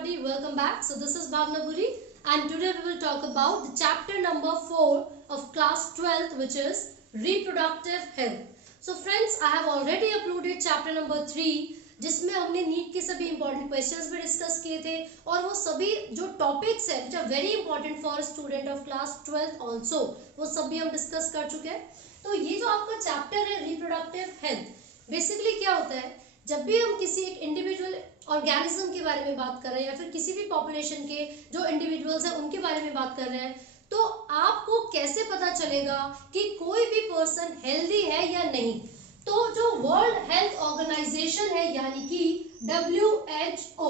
everybody, welcome back. So this is Bhavna Puri and today we will talk about the chapter number 4 of class 12, which is reproductive health. So friends, I have already uploaded chapter number 3 जिसमें हमने NEET के सभी important questions भी discuss किए थे और वो सभी जो टॉपिक्स है which are very important for student of class 12 also, वो सब भी हम डिस्कस कर चुके हैं. तो ये जो आपका चैप्टर है रिप्रोडक्टिव हेल्थ, बेसिकली क्या होता है, जब भी हम किसी एक इंडिविजुअल ऑर्गेनिज्म के बारे में बात कर रहे हैं या फिर किसी भी पॉपुलेशन के जो इंडिविजुअल्स हैं उनके बारे में बात कर रहे हैं, तो आपको कैसे पता चलेगा कि कोई भी पर्सन हेल्दी है या नहीं. तो जो वर्ल्ड हेल्थ ऑर्गेनाइजेशन है यानी कि WHO,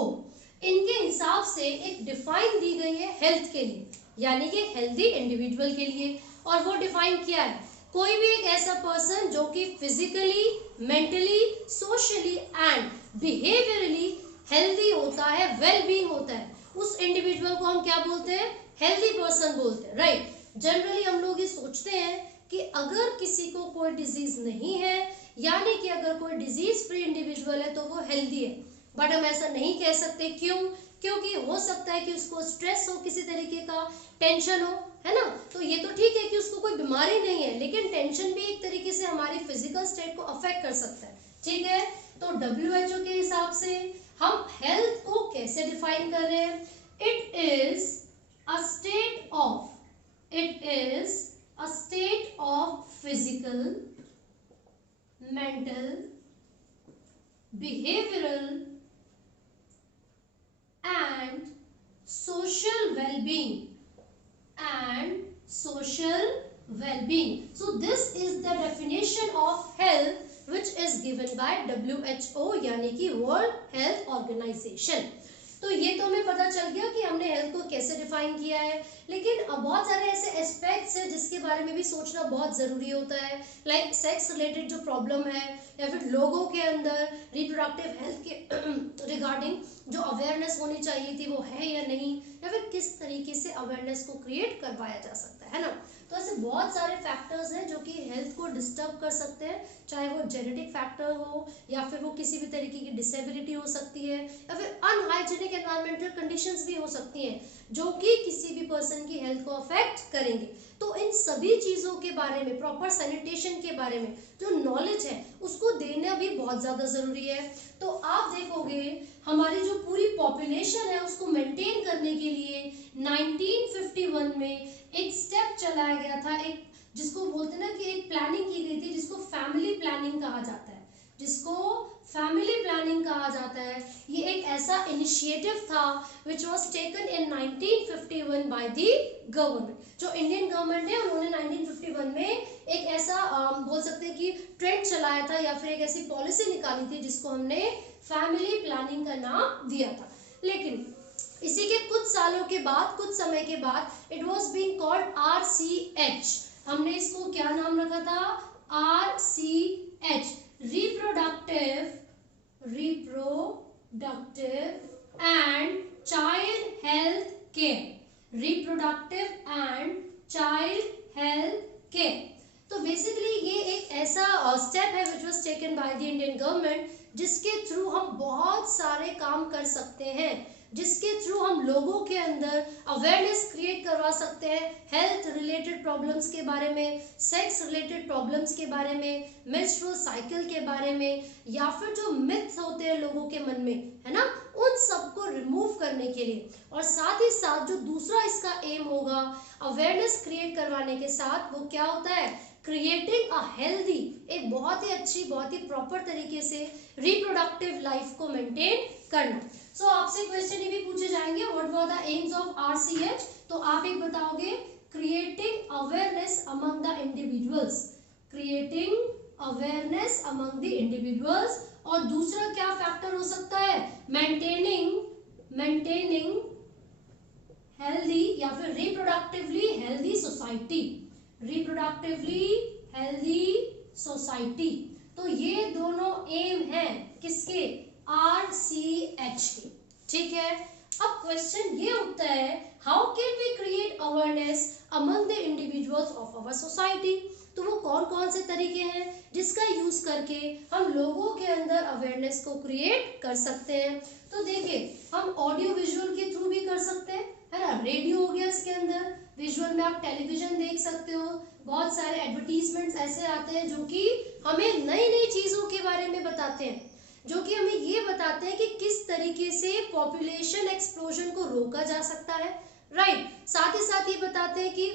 इनके हिसाब से एक डिफाइन दी गई है हेल्थ के लिए, यानी कि हेल्दी इंडिविजुअल के लिए. और वो डिफाइन किया है, कोई भी एक ऐसा पर्सन जो कि physically, mentally, socially and behaviourally healthy होता है, वेल बीइंग होता है, उस इंडिविजुअल को हम क्या बोलते हैं, हेल्दी पर्सन बोलते हैं, राइट. जनरली हम लोग ये सोचते हैं कि अगर किसी को कोई डिजीज नहीं है, यानी कि अगर कोई डिजीज फ्री इंडिविजुअल है तो वो हेल्दी है. बट हम ऐसा नहीं कह सकते. क्यों? क्योंकि हो सकता है कि उसको स्ट्रेस हो, किसी तरीके का टेंशन हो, है ना. तो ये तो ठीक है कि उसको कोई बीमारी नहीं है, लेकिन टेंशन भी एक तरीके से हमारी फिजिकल स्टेट को अफेक्ट कर सकता है, ठीक है. तो WHO के हिसाब से हम हेल्थ को कैसे डिफाइन कर रहे हैं, it is a state of physical, mental, behavioral and social well-being So this is the definition of health which is given by WHO यानी कि World Health Organization. तो ये तो हमें पता चल गया कि हमने हेल्थ को कैसे डिफाइन किया है, लेकिन बहुत सारे ऐसे एस्पेक्ट्स हैं जिसके बारे में भी सोचना बहुत ज़रूरी होता है. लाइक सेक्स रिलेटेड जो प्रॉब्लम है या फिर लोगों के अंदर रिप्रोडक्टिव हेल्थ के रिगार्डिंग जो अवेयरनेस होनी चाहिए थी वो है या नहीं, या फिर किस तरीके से अवेयरनेस को क्रिएट करवाया जा सकता है ना. तो ऐसे बहुत सारे फैक्टर्स हैं जो कि हेल्थ को डिस्टर्ब कर सकते हैं, चाहे वो जेनेटिक फैक्टर हो या फिर वो किसी भी तरीके की डिसेबिलिटी हो सकती है या फिर अनहाइजीनिक एनवायरमेंटल कंडीशंस भी हो सकती हैं जो कि किसी भी पर्सन की हेल्थ को अफेक्ट करेंगे. तो इन सभी चीज़ों के बारे में, प्रॉपर सैनिटेशन के बारे में जो नॉलेज है उसको देना भी बहुत ज़्यादा ज़रूरी है. तो आप देखोगे हमारी जो पूरी पॉपुलेशन है उसको मेंटेन करने के लिए 1951 में एक स्टेप चलाया गया था, एक जिसको बोलते हैं ना कि एक प्लानिंग की गई थी जिसको फैमिली प्लानिंग कहा जाता है. ये एक ऐसा इनिशिएटिव था which was taken in 1951 by the government. जो इंडियन गवर्नमेंट है उन्होंने 1951 में एक ऐसा बोल सकते हैं कि ट्रेंड चलाया था या फिर एक ऐसी पॉलिसी निकाली थी जिसको हमने फैमिली प्लानिंग का नाम दिया था. लेकिन इसी के कुछ सालों के बाद, कुछ समय के बाद it was being called RCH. हमने इसको क्या नाम रखा था, RCH, reproductive and child health care. Reproductive and child health care. तो बेसिकली ये एक ऐसा स्टेप है which was taken by the Indian government जिसके थ्रू हम बहुत सारे काम कर सकते हैं, जिसके थ्रू हम लोगों के अंदर अवेयरनेस क्रिएट करवा सकते हैं हेल्थ रिलेटेड प्रॉब्लम्स के बारे में, सेक्स रिलेटेड प्रॉब्लम्स के बारे में, मेंस्ट्रुअल साइकिल के बारे में, या फिर जो मिथ्स होते हैं लोगों के मन में, है ना, उन सबको रिमूव करने के लिए. और साथ ही साथ जो दूसरा इसका एम होगा अवेयरनेस क्रिएट करवाने के साथ, वो क्या होता है, क्रिएटिंग अ हेल्दी, एक बहुत ही अच्छी, बहुत ही प्रॉपर तरीके से रिप्रोडक्टिव लाइफ को मेंटेन करना. सो आपसे क्वेश्चन ये भी पूछे जाएंगे, what were the AIIMS of RCH. तो आप एक बताओगे, creating awareness among the individuals, creating awareness among the individuals. और दूसरा क्या फैक्टर हो सकता है, मेंटेनिंग हेल्दी या फिर reproductively healthy society, reproductively healthy society. तो ये दोनों एम हैं किसके, RCH के, ठीक है. अब क्वेश्चन ये उठता है, how can we create awareness among the individuals of our society. तो वो कौन कौन से तरीके हैं जिसका यूज करके हम लोगों के अंदर अवेयरनेस को क्रिएट कर सकते हैं. तो देखिए हम ऑडियो विजुअल के थ्रू भी कर सकते हैं, है ना। रेडियो हो गया इसके अंदर, विजुअल में आप टेलीविजन देख सकते हो, बहुत सारे एडवर्टीजमेंट्स ऐसे आते हैं जो कि हमें नई नई चीजों के बारे में बताते हैं, जो कि हमें ये बताते हैं कि किस तरीके से पॉपुलेशन एक्सप्लोजन को रोका जा सकता है, राइट। साथ ही साथ ये बताते हैं कि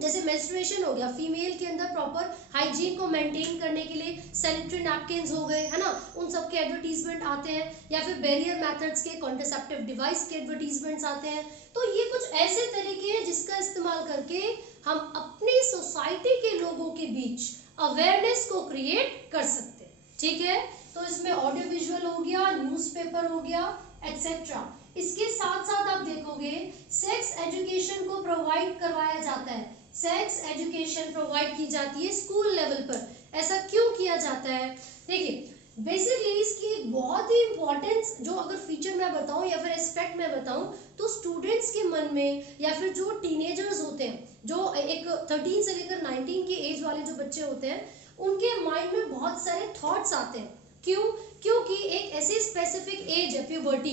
जैसे मेंस्ट्रुएशन हो गया, फीमेल के अंदर प्रॉपर हाइजीन को मेंटेन करने के लिए सैनिटरी नैपकिन्स हो गए, है ना, उन सब के एडवर्टीजमेंट आते हैं, या फिर बैरियर मेथड्स के, कॉन्ट्रासेप्टिव डिवाइस के एडवर्टीजमेंट्स आते हैं। तो ये कुछ ऐसे तरीके हैं जिसका इस्तेमाल करके हम अपनी सोसाइटी के लोगों के बीच अवेयरनेस को क्रिएट कर सकते हैं, ठीक है। तो इसमें ऑडियो विजुअल हो गया, न्यूज़पेपर हो गया, एक्सेट्रा। इसके साथ साथ आप देखोगे सेक्स एजुकेशन को प्रोवाइड करवाया जाता है, सेक्स एजुकेशन प्रोवाइड की जाती है स्कूल लेवल पर। ऐसा क्यों किया जाता है? देखिए, बेसिकली इसकी बहुत ही इंपॉर्टेंस, जो अगर फीचर मैं बताऊं या फिर एस्पेक्ट मैं बताऊं, तो स्टूडेंट्स के मन में या फिर जो टीनेजर्स होते हैं, जो एक 13 से लेकर 19 की एज वाले जो बच्चे होते हैं, उनके माइंड में बहुत सारे थॉट्स आते हैं। क्यों? क्योंकि एक ऐसी स्पेसिफिक एज है puberty,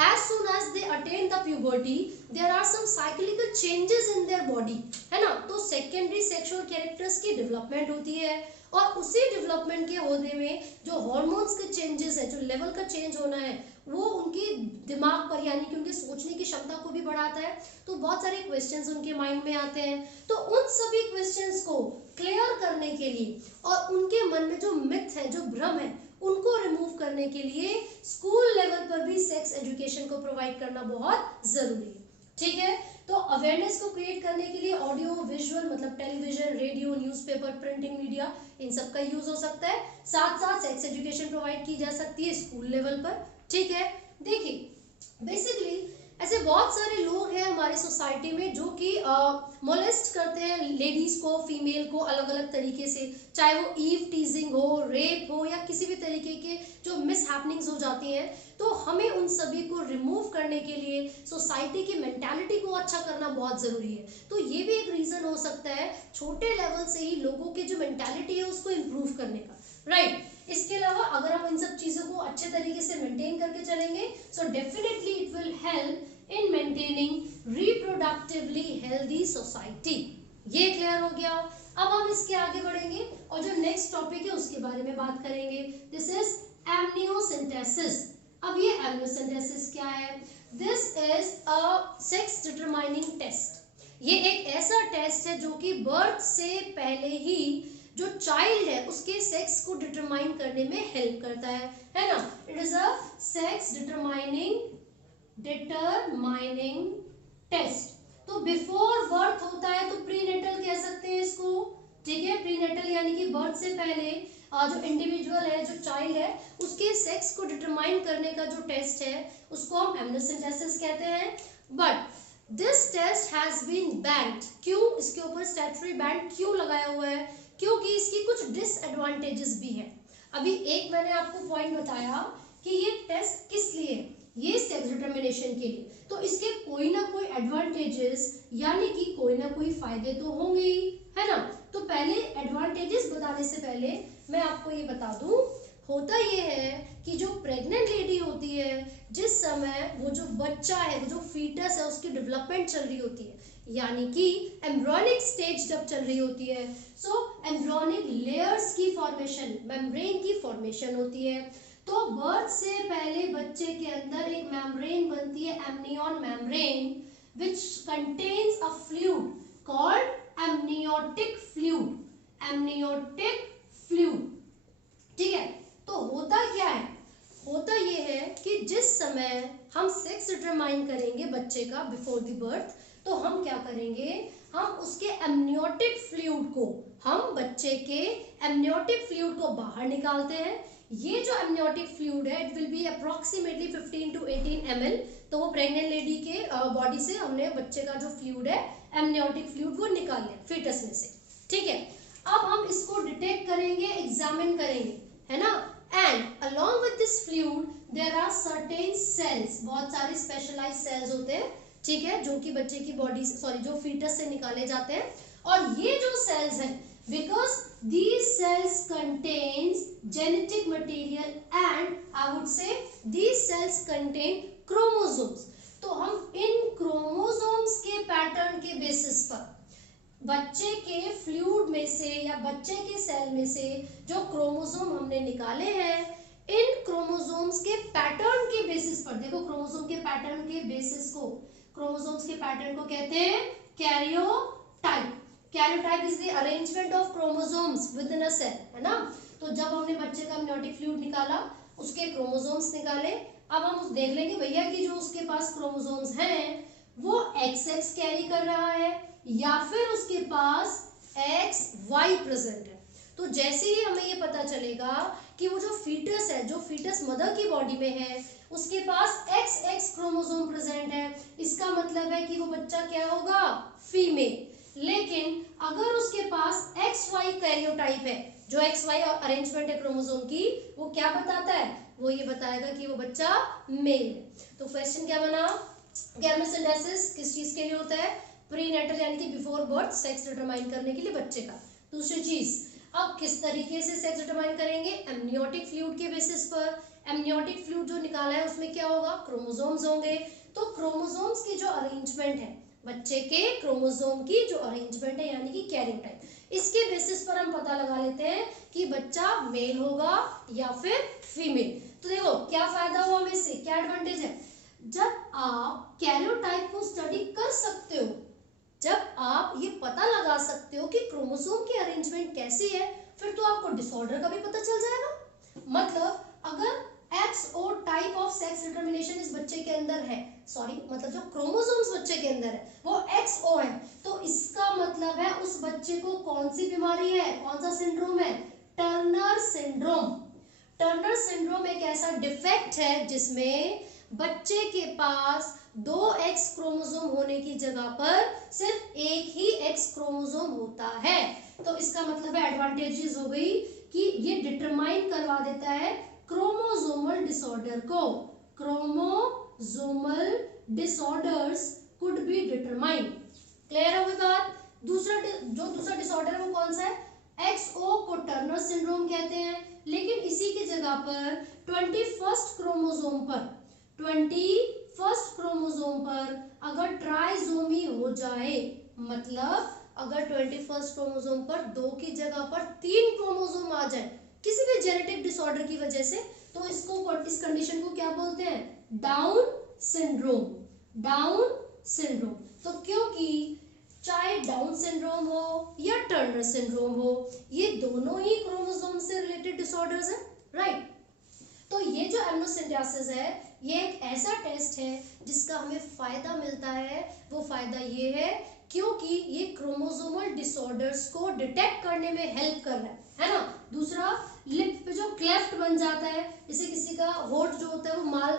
as soon as they attain the puberty there are some cyclical changes in their body, है ना। तो सेकेंडरी सेक्सुअल कैरेक्टर्स की डेवलपमेंट होती है, और उसी डेवलपमेंट के होने में जो हार्मोन्स के चेंजेस है, जो लेवल का चेंज होना है, वो उनके दिमाग पर, यानी कि उनके सोचने की क्षमता को भी बढ़ाता है। तो बहुत सारे क्वेश्चंस उनके माइंड में आते हैं। तो उन सभी क्वेश्चंस को क्लियर करने के लिए और उनके मन में जो मिथ है, जो भ्रम है, उनको रिमूव करने के लिए स्कूल लेवल पर भी सेक्स एजुकेशन को प्रोवाइड करना बहुत जरूरी है, ठीक है। तो अवेयरनेस को क्रिएट करने के लिए ऑडियो विजुअल मतलब television, radio, newspaper, printing media, इन सब का यूज हो सकता है। साथ साथ सेक्स एजुकेशन प्रोवाइड की जा सकती है स्कूल लेवल पर, ठीक है। देखिए, बेसिकली ऐसे बहुत सारे लोग हैं हमारी सोसाइटी में जो कि मोलेस्ट करते हैं लेडीज को, फीमेल को अलग अलग तरीके से, चाहे वो ईव टीजिंग हो, रेप हो, या किसी भी तरीके के जो मिस हैपनिंग्स हो जाती हैं। तो हमें उन सभी को रिमूव करने के लिए सोसाइटी की मेंटालिटी को अच्छा करना बहुत ज़रूरी है। तो ये भी एक रीज़न हो सकता है छोटे लेवल से ही लोगों की जो मेंटालिटी है उसको इम्प्रूव करने का, राइट। इसके अलावा अगर हम इन सब चीज़ों को अच्छे तरीके से मेंटेन करके चलेंगे, so definitely it will help in maintaining reproductively healthy society. ये क्लियर हो गया। अब हम इसके आगे बढ़ेंगे और जो नेक्स्ट टॉपिक है उसके बारे में बात करेंगे। This is amniocentesis. अब ये एमनियोसेंटेसिस क्या है? This is a sex determining test. ये एक ऐसा टेस्ट है जो कि बर्थ से पहले ही जो चाइल्ड है उसके सेक्स को डिटरमाइन करने में हेल्प करता है ना। It is a sex determining test. तो बिफोर बर्थ होता है तो प्रीनेटल कह सकते हैं इसको, ठीक है। प्रीनेटल यानी कि बर्थ से पहले जो इंडिविजुअल है, जो चाइल्ड है, उसके सेक्स को डिटरमाइन करने का जो टेस्ट है उसको हम एमनियोसेंटेसिस कहते हैं। But this test has been banned. क्यों इसके ऊपर स्टैट्यूटरी बैंड क्यों लगाया हुआ है? क्योंकि इसकी कुछ डिसएडवांटेजेस भी हैं। अभी एक मैंने आपको पॉइंट बताया कि ये टेस्ट किस लिए है, ये सेक्स डिटरमिनेशन के लिए। तो इसके कोई ना कोई एडवांटेजेस यानी कि कोई ना कोई फायदे तो होंगे ही, है ना। तो पहले एडवांटेजेस बताने से पहले मैं आपको ये बता दूं, होता ये है कि जो प्रेग्नेंट लेडी होती है, जिस समय वो जो बच्चा है, वो जो फीटस है, उसकी डेवलपमेंट चल रही होती है, यानी कि एम्ब्रियोनिक स्टेज जब चल रही होती है, सो एम्ब्रियोनिक लेयर्स की फॉर्मेशन, मेम्ब्रेन की फॉर्मेशन होती है। तो बर्थ से पहले बच्चे के अंदर एक मेम्ब्रेन बनती है, amnion membrane, which contains a fluid called amniotic fluid, amniotic fluid, ठीक है। तो होता क्या है? होता ये है कि जिस समय हम सेक्स डिटरमाइन करेंगे बच्चे का बिफोर द बर्थ, तो हम क्या करेंगे, हम उसके एमनियोटिक फ्लूइड को, हम बच्चे के एमनियोटिक फ्लूइड को बाहर निकालते हैं। ये जो एमनियोटिक फ्लूइड है, it will be approximately 15 to 18 ml। तो वो प्रेग्नेंट लेडी के बॉडी से हमने बच्चे का जो फ्लूइड है, एमनियोटिक फ्लूइड, वो निकाल लिया फीटस में से, ठीक है। अब हम इसको डिटेक्ट करेंगे, एग्जामिन करेंगे, है ना। And along with this fluid there are certain cells, बहुत सारे स्पेशलाइज्ड सेल्स होते हैं, ठीक है, जो कि बच्चे की बॉडी से, सॉरी, जो फीटस से निकाले जाते हैं। और ये जो सेल्स हैं, because these cells contains genetic material and I would say these cells contain chromosomes. तो हम इन क्रोमोसोम्स के पैटर्न के बेसिस पर बच्चे के फ्लूइड में से या बच्चे के सेल में से जो क्रोमोसोम हमने निकाले हैं, इन क्रोमोसोम्स के पैटर्न के बेसिस पर, देखो क्रोमोसोम के पैटर्न के बेसिस को, क्रोमोसोम्स के पैटर्न को कहते हैं karyotype. Karyotype is the arrangement of chromosomes within a cell, है ना। तो जब हमने बच्चे का अमनियोटिक फ्लूइड निकाला, उसके क्रोमोसोम्स निकाले, अब हम देख लेंगे भैया कि जो उसके पास क्रोमोसोम्स हैं वो XX कैरी कर रहा है या फिर उसके पास XY प्रेजेंट है। तो जैसे ही हमें ये पता चलेगा कि वो जो फीटस है, जो फीटस मदर की बॉडी में है, उसके पास XX क्रोमोसोम प्रेजेंट है, इसका मतलब है कि वो बच्चा क्या होगा, फीमेल। लेकिन अगर उसके पास XY कैरियोटाइप है, जो XY अरेंजमेंट है क्रोमोसोम की, वो क्या बताता है, वो ये बताएगा कि वो बच्चा मेल है। तो क्वेश्चन क्या बना, गैमेटोसिंथेसिस किस चीज के लिए होता है, प्रीनेटल यानी कि बिफोर बर्थ सेक्स डिटरमाइन करने के लिए बच्चे का। दूसरी चीज, अब किस तरीके से सेक्स डिटरमाइन करेंगे, एमनियोटिक फ्लूइड के बेसिस पर। एमनियोटिक फ्लूइड जो निकाला है उसमें क्या होगा, क्रोमोसोम्स होंगे। तो क्रोमोसोम्स की जो अरेंजमेंट है, बच्चे के क्रोमोसोम की जो अरेंजमेंट है यानी कि कैरियोटाइप, इसके बेसिस पर हम पता लगा लेते हैं कि बच्चा मेल होगा या फिर फीमेल। तो देखो क्या फायदा हुआ हमें इससे, क्या एडवांटेज है, जब आप कैरियोटाइप को स्टडी कर सकते हो, जब आप ये पता लगा सकते हो कि क्रोमोसोम की अरेंजमेंट कैसी है, फिर तो आपको डिसऑर्डर का भी पता चल जाएगा। मतलब अगर XO type of sex determination इस बच्चे के अंदर है, सॉरी मतलब जो क्रोमोसोम्स बच्चे के अंदर है वो XO है, तो इसका मतलब है उस बच्चे को कौन सी बीमारी है, कौन सा सिंड्रोम है, टर्नर सिंड्रोम। टर्नर सिंड्रोम एक ऐसा डिफेक्ट है जिसमें बच्चे के पास 2X क्रोमोसोम होने की जगह पर सिर्फ एक ही X क्रोमोसोम होता है। तो इसका मतलब है एडवांटेजेस हो गई कि ये डिटरमाइन करवा देता है क्रोमोसोमल डिसऑर्डर को। Chromosomal disorders could be determine. Clear हो गई बात। दूसरा डिसऑर्डर है वो कौन सा है, XO को टर्नर सिंड्रोम कहते हैं। लेकिन इसी की जगह पर 21st क्रोमोसोम पर अगर ट्राइसोमी हो जाए, मतलब अगर 21st क्रोमोसोम पर 2 की जगह पर 3 क्रोमोसोम आ जाए किसी भी जेनेटिक डिसऑर्डर की वजह से, तो इस कंडीशन को क्या बोलते हैं, डाउन सिंड्रोम। Down syndrome. तो क्योंकि चाहे डाउन सिंड्रोम हो या टर्नर सिंड्रोम हो, ये दोनों ही क्रोमोसोम से रिलेटेड डिसऑर्डर्स है, राइट। तो ये जो एमनियोसिंथेसिस है, ये एक ऐसा टेस्ट है जिसका हमें फायदा मिलता है। वो फायदा ये है क्योंकि ये क्रोमोसोमल डिसऑर्डर्स को डिटेक्ट करने में हेल्प कर रहा है ना। दूसरा, लिप पे जो क्लेफ्ट बन जाता है, जैसे किसी का होठ जो होता है वो माल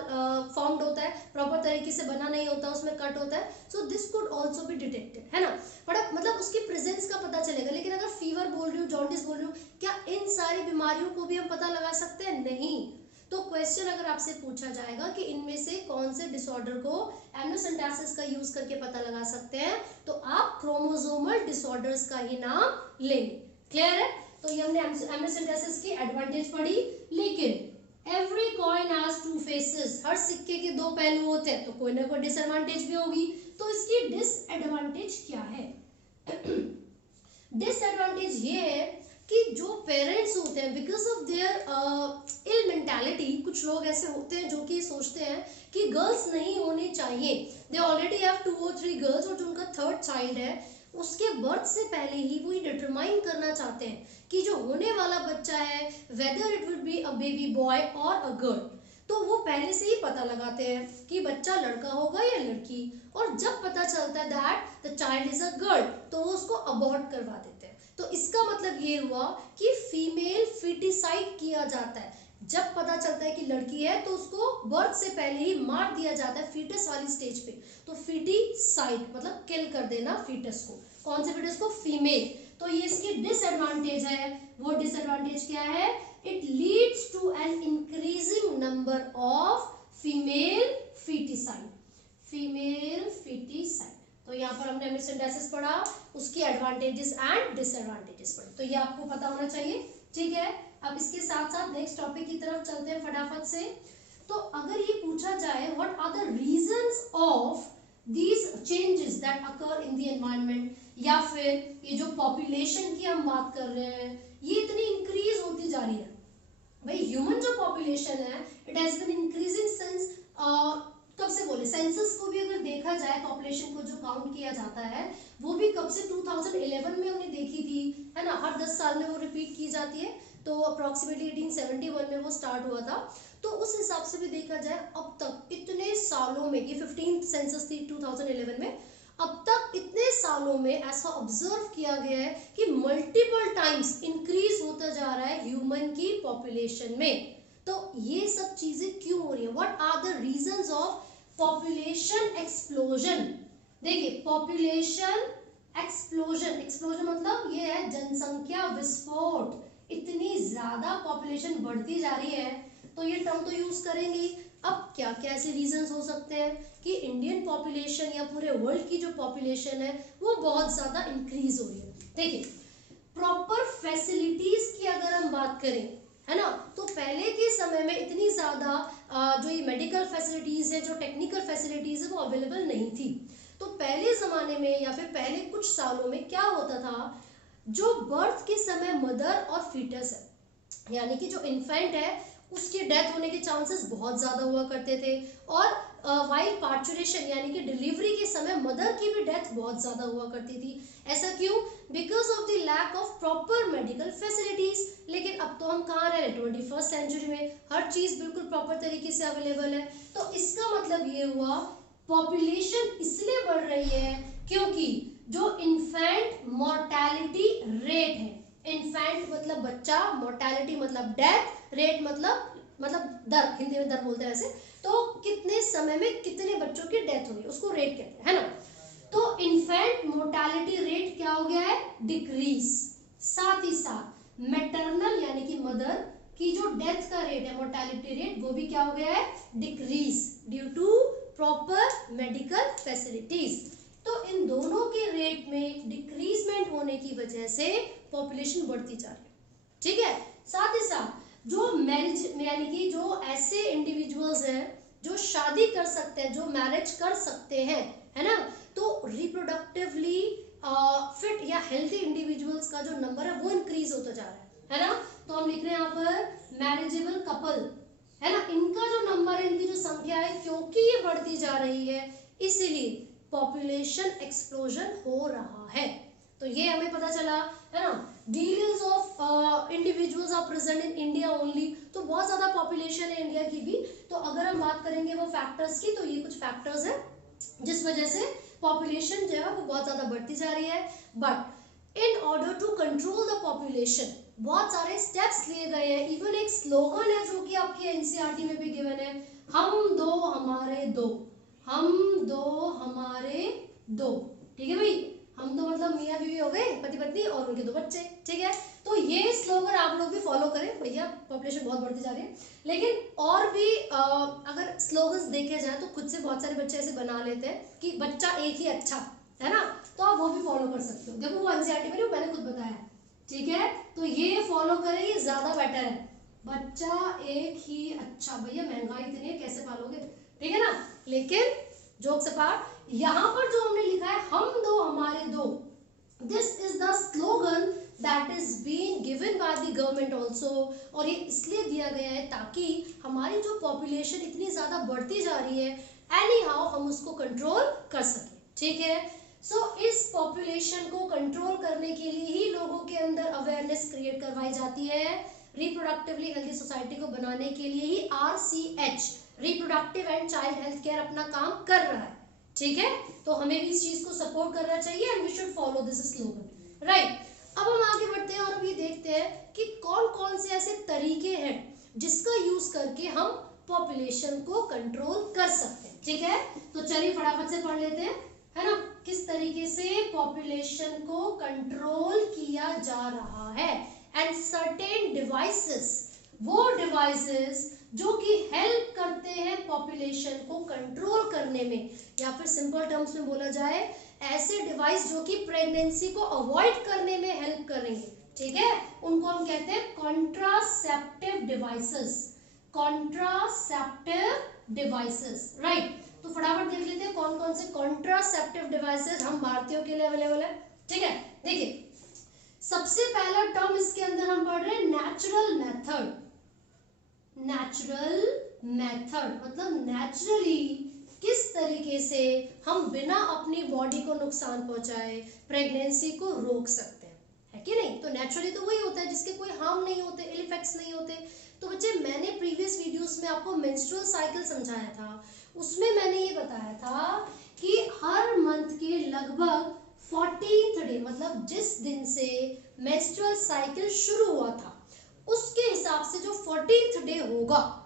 फॉर्म्ड होता है, प्रॉपर तरीके से बना नहीं होता, उसमें कट होता है, so this could also be detected, है ना। बट मतलब उसकी प्रेजेंस का पता चलेगा। लेकिन अगर फीवर बोल रही हूँ, जॉन्डिस बोल रही हूँ, क्या इन सारी बीमारियों को भी हम पता लगा सकते हैं, नहीं। तो क्वेश्चन अगर आपसे पूछा जाएगा कि इनमें से कौन से डिसऑर्डर को एमनियोसिंथेसिस का यूज करके पता लगा सकते हैं, तो आप क्रोमोसोमल डिसऑर्डर्स का ही नाम लेंगे। क्लियर है। तो ये हमने एमनियोसिंथेसिस की एडवांटेज पढ़ी। लेकिन every coin has two faces, हर सिक्के के दो पहलू होते हैं, तो कोई ना कोई डिसएडवांटेज भी होगी। तो इसकी डिसएडवांटेज क्या है? डिसएडवांटेज ये है कि जो पेरेंट्स होते हैं, because of their ill mentality, कुछ लोग ऐसे होते हैं जो कि सोचते हैं कि गर्ल्स नहीं होने चाहिए, they already have 2 or 3 girls, और जो उनका 3rd चाइल्ड है उसके बर्थ से पहले ही वो ये डिटरमाइन करना चाहते हैं कि जो होने वाला बच्चा है whether it would be a baby boy और अ गर्ल। तो वो पहले से ही पता लगाते हैं कि बच्चा लड़का होगा या लड़की, और जब पता चलता है that the child is a girl, तो वो उसको अबॉर्ट करवा देते हैं। तो इसका मतलब ये हुआ कि फीमेल फीटिसाइड किया जाता है। जब पता चलता है कि लड़की है तो उसको बर्थ से पहले ही मार दिया जाता है फीटस वाली स्टेज पे। तो फीटिसाइड मतलब किल कर देना फीटस को। कौन से फीटस को? फीमेल। तो ये इसकी डिसएडवांटेज है। वो डिसएडवांटेज क्या है? It leads to an increasing number of female foeticide. Female foeticide. तो यहाँ पर हमने एमनियोसिंथेसिस पढ़ा, उसकी एडवांटेजेस एंड डिसएडवांटेजेस पढ़े, तो ये आपको पता होना चाहिए। ठीक है, अब इसके साथ साथ नेक्स्ट टॉपिक की तरफ चलते हैं फटाफट से। तो अगर ये पूछा जाए what are the reasons of these changes that occur in the environment, या फिर ये जो पॉपुलेशन की हम बात कर रहे हैं ये इतनी इंक्रीज होती जा रही है। भाई ह्यूमन जो पॉपुलेशन है it has been increasing since, कब से बोले, सेंसस को भी अगर देखा जाए पॉपुलेशन को जो काउंट किया जाता है वो भी कब से 2011 में हमने देखी थी, है ना, हर 10 साल में वो रिपीट की जाती है। तो अप्रोक्सीमेटली 1871 में वो स्टार्ट हुआ था। तो उस हिसाब से भी देखा जाए अब तक इतने सालों में, ये 15th सेंसस थी 2011 में, अब तक इतने सालों में ऐसा ऑब्जर्व किया गया है कि मल्टीपल टाइम्स इंक्रीज होता जा रहा है ह्यूमन की पॉपुलेशन में। तो ये सब चीजें क्यों हो रही है, what are the reasons of population explosion. देखिए पॉपुलेशन एक्सप्लोजन, एक्सप्लोजन मतलब ये है जनसंख्या विस्फोट, इतनी ज्यादा पॉपुलेशन बढ़ती जा रही है तो ये टर्म तो यूज करेंगे। अब क्या क्या ऐसे रीजंस हो सकते हैं कि इंडियन पॉपुलेशन या पूरे वर्ल्ड की जो पॉपुलेशन है वो बहुत ज्यादा इंक्रीज हो रही है। देखिए प्रॉपर फैसिलिटीज की अगर हम बात करें, है ना, तो पहले के समय में इतनी ज्यादा जो ये मेडिकल फैसिलिटीज है, जो टेक्निकल फैसिलिटीज है वो अवेलेबल नहीं थी। तो पहले जमाने में या फिर पहले कुछ सालों में क्या होता था, जो बर्थ के समय मदर और फीटस है यानी कि जो इन्फेंट है उसकी डेथ होने के चांसेस बहुत ज़्यादा हुआ करते थे, और वाइल पार्चुरेशन यानी कि डिलीवरी के समय मदर की भी डेथ बहुत ज़्यादा हुआ करती थी। ऐसा क्यों, because of the lack of proper medical facilities. लेकिन अब तो हम कहाँ रहे, 21st सेंचुरी में हर चीज़ बिल्कुल प्रॉपर तरीके से अवेलेबल है। तो इसका मतलब ये हुआ पॉपुलेशन इसलिए बढ़ रही है क्योंकि जो इन्फेंट मोर्टेलिटी रेट है, इन्फेंट मतलब बच्चा, मोर्टेलिटी मतलब डेथ, रेट मतलब दर, हिंदी में दर बोलते हैं वैसे, तो कितने समय में कितने बच्चों की डेथ हो रही है उसको रेट कहते हैं, है ना। तो इन्फेंट मोर्टेलिटी रेट क्या हो गया है, डिक्रीज। साथ ही साथ मैटरनल यानी कि मदर की जो डेथ का रेट है, मोर्टेलिटी रेट, वो भी क्या हो गया है, decrease due to proper medical facilities. तो इन दोनों के रेट में डिक्रीजमेंट होने की वजह से पॉपुलेशन बढ़ती जा रही है, ठीक है। साथ ही साथ जो मैरिज यानी कि जो ऐसे इंडिविजुअल्स हैं जो शादी कर सकते हैं, जो मैरिज कर सकते हैं, है ना, तो रिप्रोडक्टिवली फिट या हेल्थी इंडिविजुअल्स का जो नंबर है वो इंक्रीज होता जा रहा है ना। तो हम लिख रहे हैं यहाँ पर मैरिजेबल कपल, है ना, इनका जो नंबर है, इनकी जो संख्या है, क्योंकि ये बढ़ती जा रही है इसीलिए पॉपुलेशन एक्सप्लोजन हो रहा है। तो ये हमें पता चला, है ना। Billions of individuals are present in India only, तो बहुत ज़्यादा पॉपुलेशन है इंडिया की भी। तो अगर हम बात करेंगे वो फैक्टर्स की, तो ये कुछ फैक्टर्स हैं जिस वजह से पॉपुलेशन जो है वो बहुत ज़्यादा बढ़ती जा रही है। But in order to control the population बहुत सारे स्टेप्स लिए गए हैं। इवन एक स्लोगन है जो कि आपकी एनसीईआरटी में भी गिवन है, हम दो हमारे दो, हम दो हमारे दो, ठीक है भाई। हम तो मतलब मियाँ बीवी हो गए, पति पत्नी और उनके दो बच्चे, ठीक है। तो ये स्लोगन आप लोग भी फॉलो करें भैया, पॉपुलेशन बहुत बढ़ती जा रही है। लेकिन और भी अगर स्लोगन्स देखे जाए तो खुद से बहुत सारे बच्चे ऐसे बना लेते हैं कि बच्चा एक ही अच्छा, है ना, तो आप वो भी फॉलो कर सकते हो। देखो वो एनसीईआरटी में नहीं, मैंने खुद बताया, ठीक है। तो ये फॉलो करें, ये ज्यादा बेटर है, बच्चा एक ही अच्छा। भैया महंगाई इतनी है कैसे पालोगे, ठीक है ना। लेकिन जोक्स अपार्ट, यहाँ पर जो हमने लिखा है हम दो हमारे दो, this is the slogan that is being given by the government also. और ये इसलिए दिया गया है ताकि हमारी जो पॉपुलेशन इतनी ज़्यादा बढ़ती जा रही है, एनी हाउ हम उसको कंट्रोल कर सकें, ठीक है। सो इस पॉपुलेशन को कंट्रोल करने के लिए ही लोगों के अंदर अवेयरनेस क्रिएट करवाई जाती है। रिप्रोडक्टिवली हेल्दी सोसाइटी को बनाने के लिए ही RCH, reproductive and child health care, अपना काम कर रहा है, ठीक है। तो हमें भी इस चीज को सपोर्ट करना चाहिए and we should follow this slogan, right. अब हम आगे बढ़ते हैं और अभी देखते हैं कि कौन कौन से ऐसे तरीके हैं जिसका यूज करके हम पॉपुलेशन को कंट्रोल कर सकते हैं, ठीक है। तो चलिए फटाफट से पढ़ लेते हैं, है ना, किस तरीके से पॉपुलेशन को कंट्रोल किया जा रहा है। एंड सर्टेन डिवाइसेस, वो डिवाइसेस जो कि हेल्प करते हैं पॉपुलेशन को कंट्रोल करने में, या फिर सिंपल टर्म्स में बोला जाए ऐसे डिवाइस जो कि प्रेगनेंसी को अवॉइड करने में हेल्प करेंगे, ठीक है, उनको हम कहते हैं contraceptive devices. Contraceptive devices, right. तो फटाफट देख लेते हैं कौन कौन से कॉन्ट्रासेप्टिव डिवाइसेस हम भारतीयों के लिए अवेलेबल है। ठीक है, देखिए सबसे पहला टर्म इसके अंदर हम पढ़ रहे हैं नेचुरल मेथड। नेचुरल मेथड मतलब नेचुरली किस तरीके से हम बिना अपनी बॉडी को नुकसान पहुंचाए प्रेगनेंसी को रोक सकते हैं, है कि नहीं। तो नेचुरली तो वही होता है जिसके कोई हार्म नहीं होते, इल इफेक्ट्स नहीं होते। तो बच्चे मैंने प्रीवियस वीडियोस में आपको मेंस्ट्रुअल साइकिल समझाया था, उसमें मैंने ये बताया था कि हर मंथ के लगभग 14th डे मतलब जिस दिन से मेंस्ट्रुअल साइकिल शुरू हुआ था उसके हिसाब से जो 14th डे होगा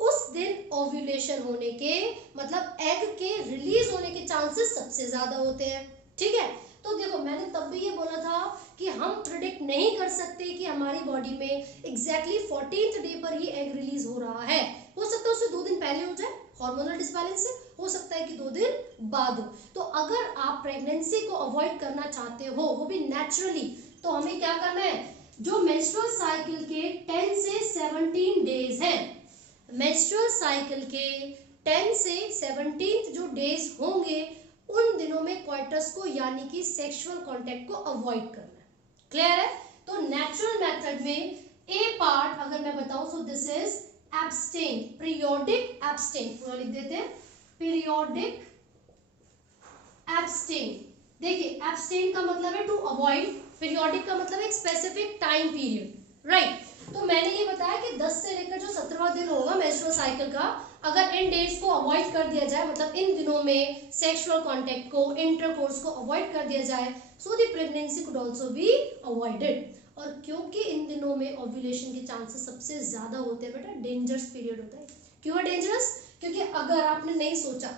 उस दिन ओव्यूलेशन होने के मतलब एग के रिलीज होने के चांसेस सबसे ज्यादा होते हैं। ठीक है, तो देखो मैंने तब भी ये बोला था कि हम प्रिडिक्ट नहीं कर सकते कि हमारी बॉडी में एग्जैक्टली 14th डे पर ही एग रिलीज हो रहा है। हो सकता है उससे 2 दिन पहले हो जाए हार्मोनल डिसबैलेंस से, हो सकता है कि 2 दिन बाद हो। तो अगर आप प्रेगनेंसी को अवॉइड करना चाहते हो वो भी नेचुरली, तो हमें क्या करना है, जो मेंस्ट्रुअल साइकिल के 10 से 17 डेज हैं, मेंस्ट्रुअल साइकिल के 10 से 17 जो डेज होंगे उन दिनों में क्वार्टर्स को यानी कि सेक्सुअल कांटेक्ट को अवॉइड करना है। क्लियर है। तो नेचुरल मेथड में ए पार्ट अगर मैं बताऊं सो this is abstain, periodic abstain, पूरा लिख देते हैं पीरियोडिक एब्स्टेन। देखिए एब्स्टेन का मतलब है टू अवॉइड, पीरियोडिक का मतलब एक स्पेसिफिक टाइम पीरियड, राइट। तो मैंने ये बताया कि 10 से लेकर जो 17वां दिन होगा मेंस्ट्रुअल साइकिल का, अगर इन डेज को अवॉइड कर दिया जाए मतलब इन दिनों में सेक्सुअल कांटेक्ट को, इंटरकोर्स को अवॉइड कर दिया जाए, so the pregnancy could also be avoided. और क्योंकि इन दिनों में ओव्यूलेशन के चांसेस सबसे ज्यादा होते हैं बेटा, डेंजरस पीरियड होता है। क्यों है डेंजरस? क्योंकि अगर आपने नहीं सोचा,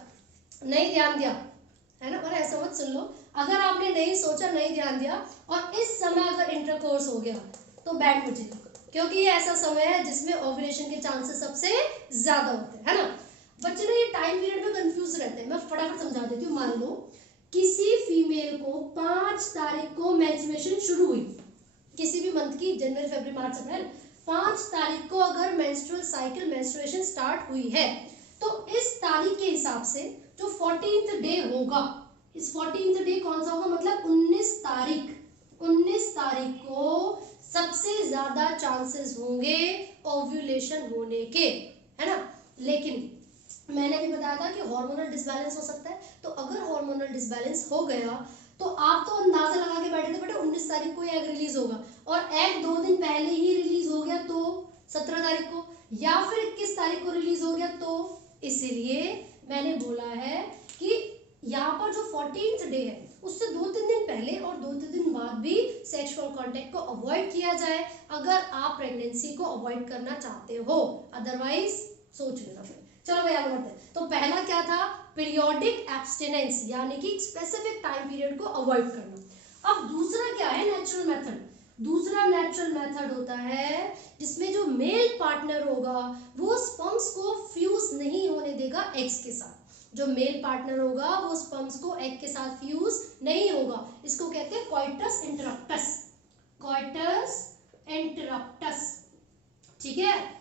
नहीं ध्यान दिया, है ना, और ऐसा मत सुन लो, अगर आपने नहीं सोचा, नहीं ध्यान दिया और इस समय अगर इंटरकोर्स हो गया तो बैड मुझे, क्योंकि ये ऐसा समय है जिसमें ओव्यूलेशन के चांसेस सबसे ज्यादा होते हैं, है ना। बच्चे ना ये टाइम पीरियड में कंफ्यूज रहते हैं, मैं फटाफट समझा देती हूँ। मान लो किसी फीमेल को 5 तारीख को मेंस्ट्रुएशन शुरू हुई, किसी भी मंथ की, जनवरी फरवरी मार्च अप्रैल, 5 तारीख को अगर मेंस्ट्रुअल साइकिल मेंस्ट्रुएशन स्टार्ट हुई है तो इस तारीख के हिसाब से जो 14th डे होगा, इस 14th डे कौन सा होगा, मतलब 19 तारीख को सबसे ज्यादा चांसेस होंगे ओव्यूलेशन होने के, है ना। लेकिन मैंने भी बताया था कि हार्मोनल डिसबैलेंस हो सकता है, तो अगर हार्मोनल डिसबैलेंस हो गया तो आप तो अंदाजा लगा के बैठे थे बेटा 19 तारीख को एग रिलीज होगा, और एग 2 दिन पहले ही रिलीज हो गया तो 17 तारीख को, या फिर 21 तारीख को रिलीज हो गया, तो इसीलिए मैंने बोला है कि यहाँ पर जो 14th डे है उससे 2-3 दिन पहले और 2-3 दिन बाद भी सेक्सुअल कांटेक्ट को अवॉइड किया जाए अगर आप प्रेगनेंसी को अवॉइड करना चाहते हो, अदरवाइज सोच लेना फिर। चलो भाई आगे बढ़ते हैं। तो पहला क्या था, पीरियोडिक एब्स्टिनेंस, यानी कि स्पेसिफिक टाइम पीरियड को अवॉइड करना। अब दूसरा क्या है, नेचुरल मेथड। दूसरा नेचुरल मेथड होता है जिसमें जो मेल पार्टनर होगा वो स्पर्म्स को फ्यूज नहीं होने देगा एग्स के साथ। जो मेल पार्टनर होगा वो स्पर्म्स को एग के साथ फ्यूज नहीं होगा, इसको कहते हैं कॉइटस इंटरप्टस, कॉइटस इंटरप्टस, ठीक है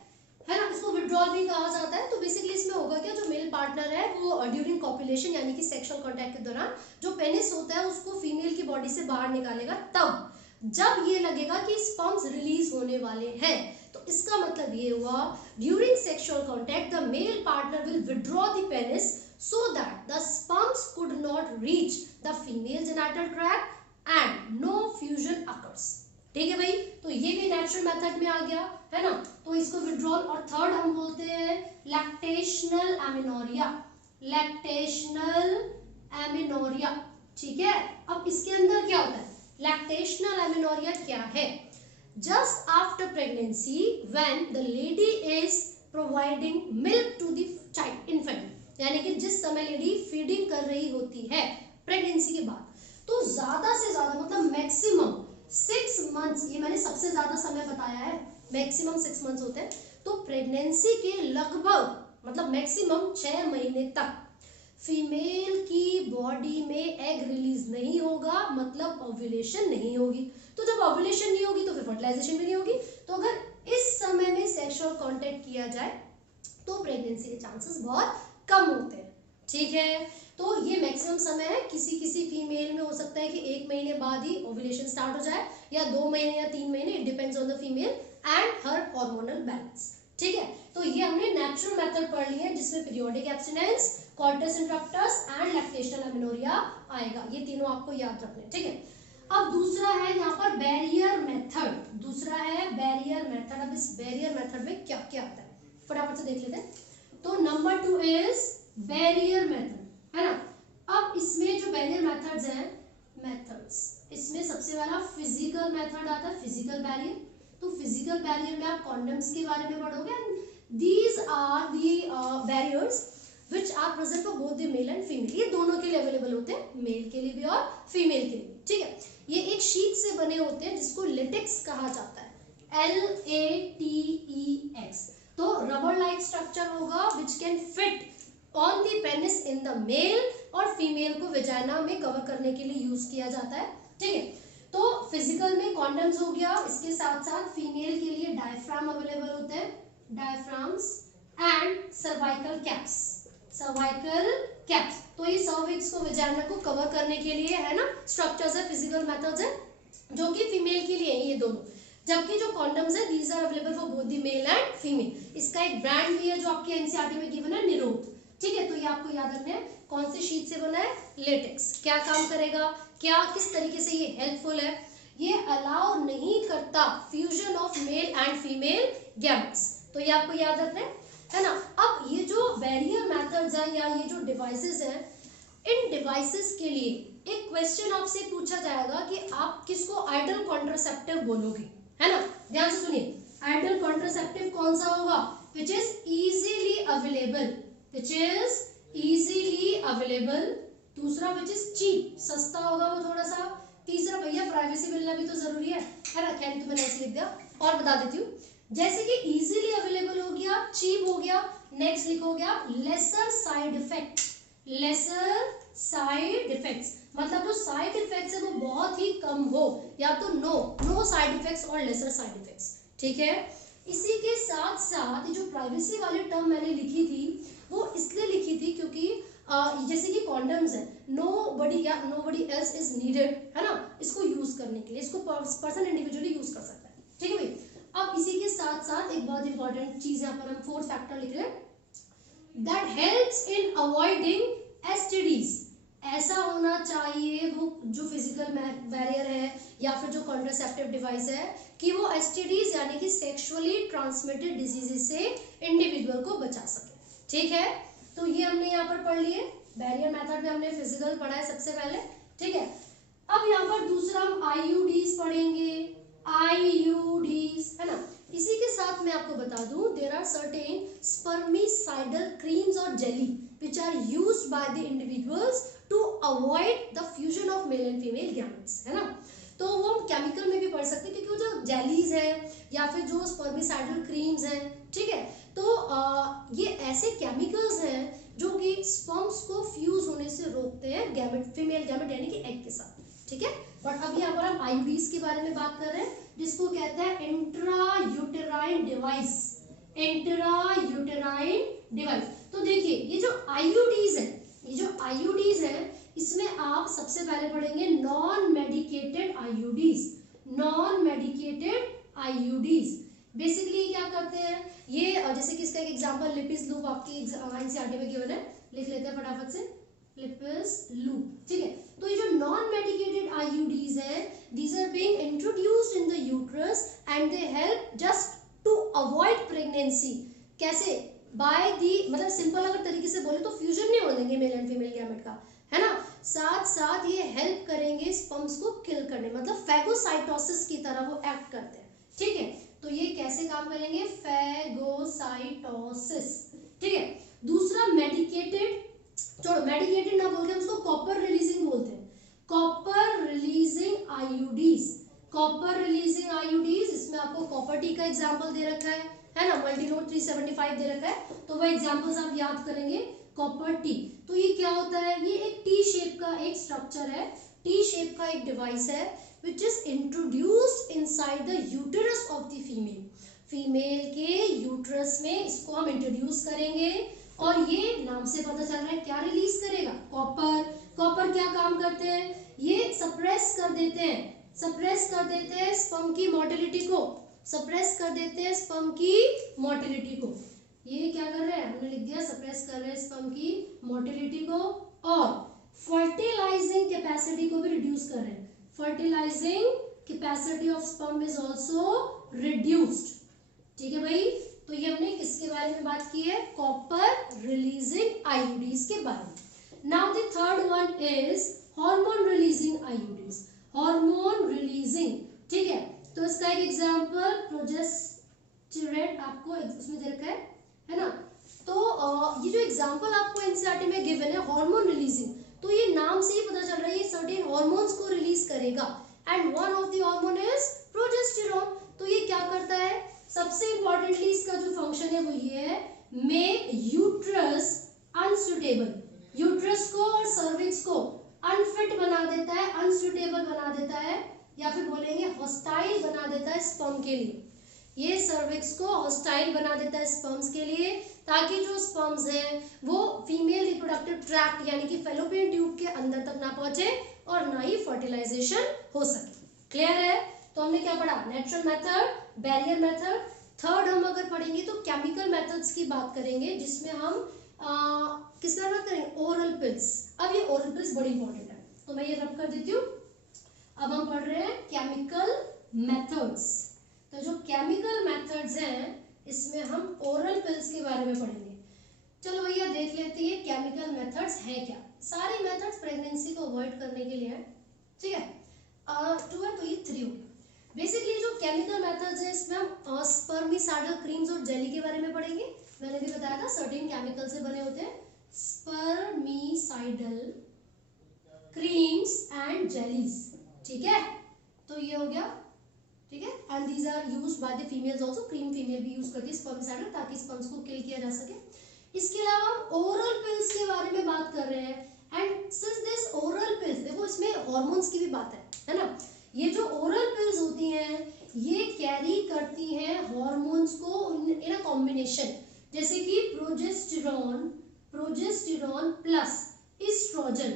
ना। इसको विड्रॉल भी कहा जाता है। तो बेसिकली इसमें होगा क्या, जो मेल पार्टनर है वो ड्यूरिंग कॉपुलेशन यानी कि सेक्सुअल कांटेक्ट के दौरान जो पेनिस होता है उसको फीमेल की बॉडी से बाहर निकालेगा, तब जब ये लगेगा कि स्पर्म्स रिलीज होने वाले हैं, तो इसका मतलब ये हुआ during sexual contact the male partner will withdraw the penis so that the sperms could not reach the female genital tract and no fusion occurs। ठीक है भाई, तो ये भी नेचुरल मेथड में आ गया, है ना। तो इसको विड्रॉल। और थर्ड हम बोलते हैं लैक्टेशनल एमेनोरिया, लैक्टेशनल एमेनोरिया, ठीक है। अब इसके अंदर क्या होता है, लैक्टेशनल एमेनोरिया क्या है, just after pregnancy when the lady is providing milk to the child infant, यानी कि जिस समय लेडी फीडिंग कर रही होती है प्रेगनेंसी के बाद, तो ज्यादा से ज्यादा मतलब मैक्सिमम 6 मंथ्स, ये मैंने सबसे ज्यादा समय बताया है, मैक्सिमम 6 मंथ्स होते हैं। तो प्रेगनेंसी के लगभग मतलब मैक्सिमम 6 महीने तक फीमेल की बॉडी में एग रिलीज नहीं होगा, मतलब ओव्यूलेशन नहीं होगी। तो जब ओव्यूलेशन नहीं होगी तो फिर फर्टिलाइजेशन भी नहीं होगी। तो अगर इस समय में सेक्सुअल कांटेक्ट किया जाए तो प्रेगनेंसी के चांसेस बहुत कम होते हैं। ठीक है, तो ये मैक्सिमम समय है। किसी किसी फीमेल में हो सकता है कि 1 महीने बाद ही ओव्यूलेशन स्टार्ट हो जाए, या 2 महीने या 3 महीने, it depends on the female and her hormonal balance. ठीक है, तो ये हमने नेचुरल मेथड पढ़ ली है जिसमें periodic abstinence, coitus interruptus and lactational amenorrhea आएगा। ये तीनों आपको याद रखने। ठीक है, अब दूसरा है यहाँ पर बैरियर मेथड। दूसरा है बैरियर मेथड। अब इस बैरियर मेथड में क्या क्या आता है फटाफट से देख लेते हैं। तो नंबर 2 इज बैरियर मेथड, है ना। अब इसमें जो बैरियर मेथड्स हैं, मेथड्स, इसमें सबसे पहला फिजिकल मेथड आता है, फिजिकल बैरियर। तो फिजिकल बैरियर में आप कॉन्डम्स के बारे में पढ़ोगे। These are the barriers which are present for both the male and female. ये दोनों के लिए अवेलेबल होते हैं, मेल के लिए भी और फीमेल के लिए। ठीक है, ये एक शीट से बने होते हैं जिसको लेटेक्स कहा जाता है, LATEX। तो रबर लाइक स्ट्रक्चर होगा which can fit on the penis in the male, और फीमेल को वेजाइना में कवर करने के लिए यूज किया जाता है। ठीक है, तो फिजिकल में कॉन्डम्स हो गया, इसके साथ साथ फीमेल के लिए डायफ्राम अवेलेबल होते हैं, diaphragms and cervical caps, cervical caps. तो ये सर्विक्स को वेजाइना को कवर करने के लिए, है ना, स्ट्रक्चर्स है, फिजिकल मेथड्स है जो कि फीमेल के लिए है ये दोनों। जबकि जो कॉन्डम्स है these are available for both the male and female. इसका एक ब्रांड भी है जो आपके एनसीईआरटी में गिवन है, निरोध। ठीक है, तो ये आपको याद रखना है। कौन सी शीट से बना है, लेटेक्स। क्या काम करेगा, क्या किस तरीके से ये हेल्पफुल है, ये अलाउ नहीं करता fusion of male and female gametes. तो ये आपको याद रखना है ना। अब ये जो बैरियर मेथड्स है या ये जो डिवाइसेस हैं, इन डिवाइसेस के लिए एक क्वेश्चन आपसे पूछा जाएगा कि आप किसको आइडल कॉन्ट्रासेप्टिव बोलोगे, है ना। ध्यान से सुनिए, आइडल कॉन्ट्रासेप्टिव कौन सा होगा, which is easily available, which is easily available. दूसरा विच इज चीप, सस्ता होगा वो थोड़ा सा। तीसरा भैया प्राइवेसी मिलना भी तो जरूरी है ना। खैर तो मैंने ऐसे लिख दिया और बता देती हूँ, जैसे कि इजीली अवेलेबल हो गया, चीप हो गया। नेक्स्ट लिखोगे आप laser side effect, laser side effects, मतलब जो साइड इफेक्ट्स है वो बहुत ही कम हो, या तो नो साइड इफेक्ट्स और लेसर साइड इफेक्ट्स। ठीक है, इसी के साथ साथ जो प्राइवेसी वाली टर्म मैंने लिखी थी वो इसलिए लिखी थी क्योंकि जैसे कि कॉन्डम्स है, नोबडी या नोबडी एल्स इज नीडेड, है ना, इसको यूज करने के लिए, इसको पर्सन इंडिविजुअली यूज कर सकता है। ठीक है भाई। अब इसी के साथ साथ एक बहुत इंपॉर्टेंट चीज यहाँ पर हम फोर्थ फैक्टर लिख रहे हैं, that helps in avoiding STDs. ऐसा होना चाहिए वो जो फिजिकल बैरियर है या फिर जो कॉन्ट्रासेप्टिव डिवाइस है कि वो एसटीडीज यानी कि सेक्सुअली ट्रांसमिटेड डिजीजेस से इंडिविजुअल को बचा सके। ठीक है, तो ये हमने यहाँ पर पढ़ लिए। बैरियर मेथड में हमने फिजिकल पढ़ा है सबसे पहले। ठीक है, अब यहाँ पर दूसरा हम आईयूडीज पढ़ेंगे, आईयूडीज, है ना। इसी के साथ मैं आपको बता दूं, there are certain spermicidal creams और jelly which are used by the individuals to avoid the fusion of male and female gametes, है ना। तो वो हम केमिकल में भी पढ़ सकते हैं क्योंकि वो जो जेलीज है या फिर जो स्पर्मिसाइडल क्रीम्स हैं, ठीक है, तो ये ऐसे केमिकल्स हैं जो कि स्पर्म्स को फ्यूज होने से रोकते हैं गैमेट, फीमेल गैमेट यानी कि एग के साथ। ठीक है, बट अब यहाँ पर हम आईयूडीज के बारे में बात कर रहे हैं जिसको कहते हैं intra uterine device, intra uterine device. तो देखिए ये जो आईयूडीज है, ये जो आईयूडीज है इसमें आप सबसे पहले पढ़ेंगे non medicated IUDs, non medicated IUDs. Basically क्या करते हैं ये, जैसे कि इसका एक एग्जांपल लिपिस लूप आपकी एनसीईआरटी में गिवन है, लिख लेते हैं फटाफट से, लिपिस लूप। ठीक है, तो ये जो नॉन मेडिकेटेड आईयूडीज है, these are being introduced in the uterus and they help just to avoid pregnancy. कैसे, बाय दी, मतलब सिंपल अगर तरीके से बोले तो फ्यूजन नहीं होने देंगे मेल एंड फीमेल गैमेट का, है ना। साथ साथ ये हेल्प करेंगे स्पर्म्स को किल करने, मतलब फैगोसाइटोसिस की तरह वो एक्ट करते हैं। ठीक है, तो ये कैसे काम करेंगे, फैगोसाइटोसिस। ठीक है, दूसरा मेडिकेटेड, छोड़ो मेडिकेटेड ना बोल के उसको कॉपर रिलीजिंग बोलते हैं, copper releasing IUDs, copper releasing IUDs. इसमें आपको कॉपर टी का एग्जांपल दे रखा है ना, मल्टीनोड 375 दे रखा है, तो वो एग्जांपल्स आप याद करेंगे। कॉपर टी, तो ये क्या होता है, ये एक टी शेप का एक स्ट्रक्चर है, टी शेप का एक डिवाइस है which is introduced inside the uterus of the female। Female के यूट्रस में इसको हम इंट्रोड्यूस करेंगे और ये नाम से पता चल रहा है क्या रिलीज करेगा, कॉपर। कॉपर क्या काम करते हैं, ये सप्रेस कर देते हैं स्पर्म की मोटिलिटी को, सप्रेस कर देते हैं स्पर्म की मोटिलिटी को। ये क्या कर रहे हैं, हमने लिख दिया सप्रेस कर रहे हैं स्पर्म की मोटिलिटी को और फर्टिलाइजिंग कैपेसिटी को भी रिड्यूस कर रहे हैं। Fertilising capacity of sperm is also reduced. ठीक है भाई, तो ये हमने किसके बारे में बात की है, कॉपर रिलीजिंग आईयूडीज के बारे में। Now the third one is hormone releasing IUDs, hormone releasing. ठीक है, तो इसका एक एग्जांपल प्रोजेस्टेरोन आपको इसमें दे रखा है ना। तो ये जो एग्जांपल आपको एनसीईआरटी में गिवन है हार्मोन रिलीजिंग, तो ये नाम से ही पता चल रहा है ये सर्टेन हार्मोन्स को रिलीज करेगा and one of the hormone is progesterone. तो ये क्या करता है, सबसे इंपॉर्टेंटली इसका जो फंक्शन है वो ये है, मेक यूट्रस अनसुटेबल, यूट्रस को और सर्विक्स को अनफिट बना देता है, अनसुटेबल बना देता है, या फिर बोलेंगे हॉस्टाइल बना देता है स्पर्म के लिए। ये सर्विक्स को हॉस्टाइल बना देता है स्पर्म्स के लिए, ताकि जो स्पर्म्स हैं वो फीमेल रिप्रोडक्टिव ट्रैक्ट यानी कि फैलोपियन ट्यूब के अंदर तक ना पहुंचे और ना ही फर्टिलाइजेशन हो सके। क्लियर है, तो हमने क्या पढ़ा, natural method, barrier method. Third हम अगर पढ़ेंगे तो केमिकल मेथड्स की बात करेंगे, जिसमें हम किस तरह बात करेंगे, ओरल पिल्स। अब ये ओरल पिल्स बड़ी इंपॉर्टेंट है, तो मैं ये रब कर देती हूँ। अब हम पढ़ रहे हैं केमिकल मेथड्स। तो जो केमिकल मेथड्स हैं इसमें हम ओरल पिल्स के बारे में पढ़ेंगे। चलो भैया देख लेते हैं केमिकल मेथड्स हैं क्या। सारे मेथड्स प्रेगनेंसी को अवॉइड करने के लिए है, ठीक है। 2 है तो ये 3 हो गया। बेसिकली जो केमिकल मेथड्स है इसमें हम स्पर्मिसाइडल क्रीम्स और जेली के बारे में पढ़ेंगे। मैंने भी बताया था सर्टेन केमिकल से बने होते हैं स्पर्मिसाइडल क्रीम्स एंड जेलीज, ठीक है। तो ये हो गया, ठीक है। And these are used by the females also, cream female भी यूज करती है स्पर्मिसाइडल ताकि स्पर्म्स को किल किया जा सके। इसके अलावा हम ओरल पिल्स के बारे में बात कर रहे हैं and since this oral pills, देखो इसमें हार्मोन्स की भी बात है ना। ये जो ओरल पिल्स होती हैं ये कैरी करती हैं हार्मोन्स को इन अ कॉम्बिनेशन, जैसे कि progesterone plus estrogen,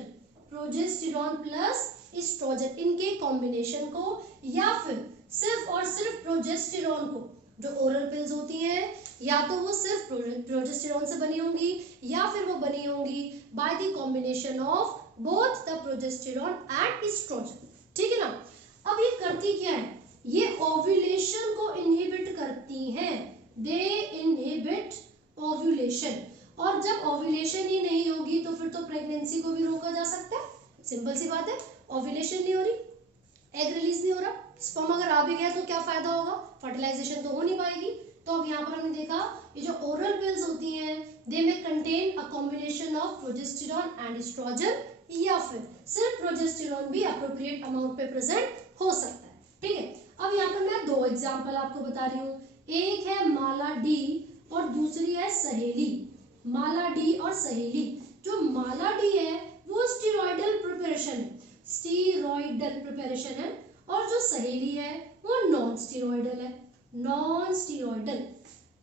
progesterone plus estrogen, इनके कॉम्बिनेशन को, या फिर सिर्फ और सिर्फ प्रोजेस्टेरॉन को। जो ओरल पिल्स होती हैं या तो वो सिर्फ प्रोजेस्टेरॉन से बनी होंगी या फिर वो बनी होंगी by the combination of both the progesterone and estrogen, ठीक है ना। अब ये करती क्या है, ये ओव्यूलेशन को इनहिबिट करती हैं, दे इनहिबिट ओव्यूलेशन। और जब ओव्यूलेशन ही नहीं होगी तो फिर तो प्रेगनेंसी को भी रोका जा सकता है। सिंपल सी बात है, ओव्यूलेशन नहीं हो रही, एग रिलीज नहीं हो रहा, स्पर्म अगर आ भी गया तो क्या फायदा होगा, फर्टिलाइजेशन तो हो नहीं पाएगी। तो अब यहाँ पर हमने देखा ये जो ओरल पिल्स होती हैं they may contain a combination of progesterone and estrogen, या फिर सिर्फ प्रोजेस्टेरॉन भी अप्रोप्रिएट अमाउंट पे प्रेजेंट हो सकता है, ठीक है। अब यहाँ पर मैं 2 एग्जांपल आपको बता रही हूँ, एक है माला डी और दूसरी है सहेली। माला डी और सहेली, जो माला डी है वो स्टीरॉयडल प्रिपरेशन है, स्टीरॉयडल प्रिपरेशन है, और जो सहेली है वो नॉन स्टीरॉयडल है, नॉन स्टीरॉयडल।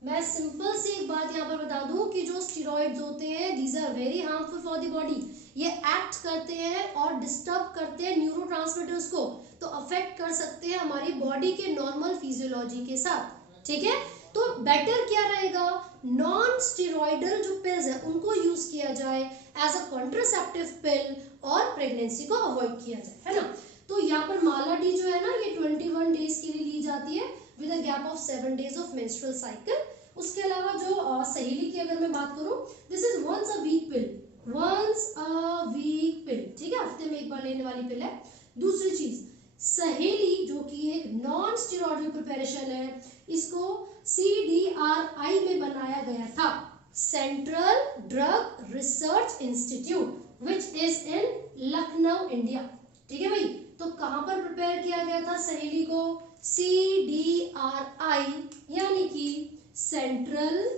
मैं सिंपल सी एक बात यहाँ पर बता दूं कि जो स्टीरॉइड्स होते हैं these are very harmful for the body. ये एक्ट करते हैं और डिस्टर्ब करते हैं न्यूरोट्रांसमीटर्स को, तो अफेक्ट कर सकते हैं हमारी बॉडी के नॉर्मल फिजियोलॉजी के साथ, ठीक है। तो बेटर क्या रहेगा, नॉन स्टीरॉयडल जो पिल्स है उनको यूज किया जाए एज अ कॉन्ट्रासेप्टिव पिल और प्रेगनेंसी को अवॉइड किया जाए, है ना। तो यहाँ पर माला डी जो है ना ये 21 डेज के लिए ली जाती है with a gap of 7 days of menstrual cycle. उसके अलावा जो सहेली की अगर मैं बात करूं, this is once a week pill, once a week pill, ठीक है, हफ्ते में एक बार लेने वाली पिल है। दूसरी चीज सहेली जो कि एक नॉन स्टीरॉयडल प्रिपरेशन है, इसको CDRI में बनाया गया था, central drug research institute, which is in Lucknow, India, ठीक है भाई। तो कहां पर प्रिपेयर किया गया था सहेली को, CDRI यानी कि सेंट्रल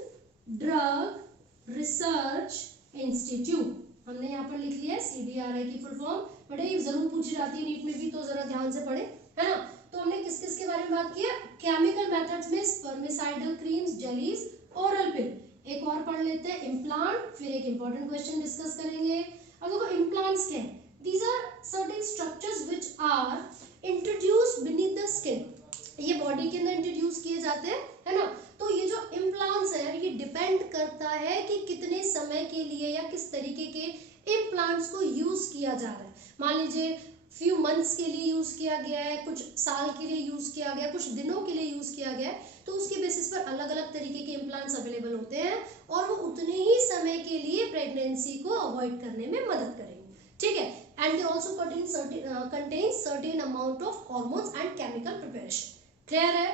ड्रग रिसर्च इंस्टीट्यूट, हमने यहाँ पर लिख लिया है CDRI की फुल फॉर्म, बड़े जरूर पूछी जाती है नीट में भी, तो जरा ध्यान से पढ़े, है ना। तो हमने किस किस के बारे में बात किया। केमिकल मेथड्स में स्पर्मिसाइडल क्रीम्स, जेलीज, ओरल पिल। एक और पढ़ लेते हैं इम्प्लांट, फिर एक इंपॉर्टेंट क्वेश्चन डिस्कस करेंगे। अब देखो इम्प्लांट्स क्या है? These are certain structures which are introduced beneath the skin. ये बॉडी के अंदर इंट्रोड्यूस किए जाते हैं, है ना। तो ये जो इम्प्लांट्स है ये डिपेंड करता है कि कितने समय के लिए या किस तरीके के इम्प्लांट्स को यूज किया जा रहा है। मान लीजिए फ्यू मंथ्स के लिए यूज किया गया है, कुछ साल के लिए यूज किया गया, कुछ दिनों के लिए यूज किया गया है, तो उसके बेसिस पर अलग अलग तरीके के इम्प्लांट्स अवेलेबल होते हैं और वो उतने ही समय के लिए प्रेगनेंसी को अवॉइड करने में मदद करेंगे, ठीक है। And they also contain certain amount of hormones and chemical preparation. Clear है?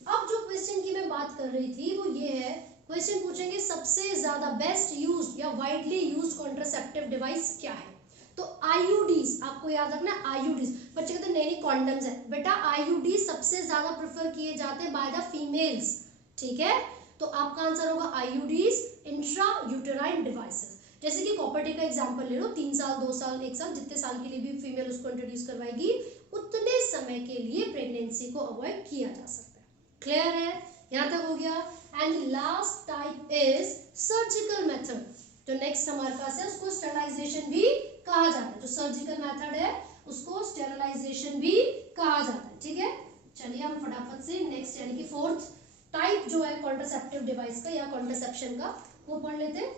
अब जो क्वेश्चन की मैं बात कर रही थी वो ये है, क्वेश्चन पूछेंगे सबसे ज्यादा बेस्ट यूज्ड या वाइडली यूज्ड कॉन्ट्रासेप्टिव डिवाइस क्या है। तो आईयूडीज, आपको याद रखना आईयूडीज। बच्चे कहते हैं नहीं नहीं कॉन्डम्स है, बेटा आईयूडी सबसे ज्यादा प्रेफर किए जाते हैं बाय द फीमेल्स, ठीक है। तो आपका आंसर होगा आईयूडीज, इंट्रा यूटेराइन डिवाइसेस। जैसे कि कॉपर का एग्जांपल ले लो, 3 साल 2 साल 1 साल जितने साल के लिए भी फीमेल उसको इंट्रोड्यूस करवाएगी उतने समय के लिए प्रेगनेंसी को अवॉइड किया जा सकता है। क्लियर है? यहाँ तक हो गया। And last type is surgical method. जो नेक्स्ट हमारे पास है उसको स्टेरिलाइजेशन भी कहा जाता है। जो सर्जिकल मेथड है उसको स्टेरिलाइजेशन भी कहा जाता है, ठीक है। चलिए हम फटाफट से नेक्स्ट यानी कि फोर्थ टाइप जो है कॉन्ट्रासेप्टिव डिवाइस का या कॉन्ट्रासेप्शन का वो पढ़ लेते हैं।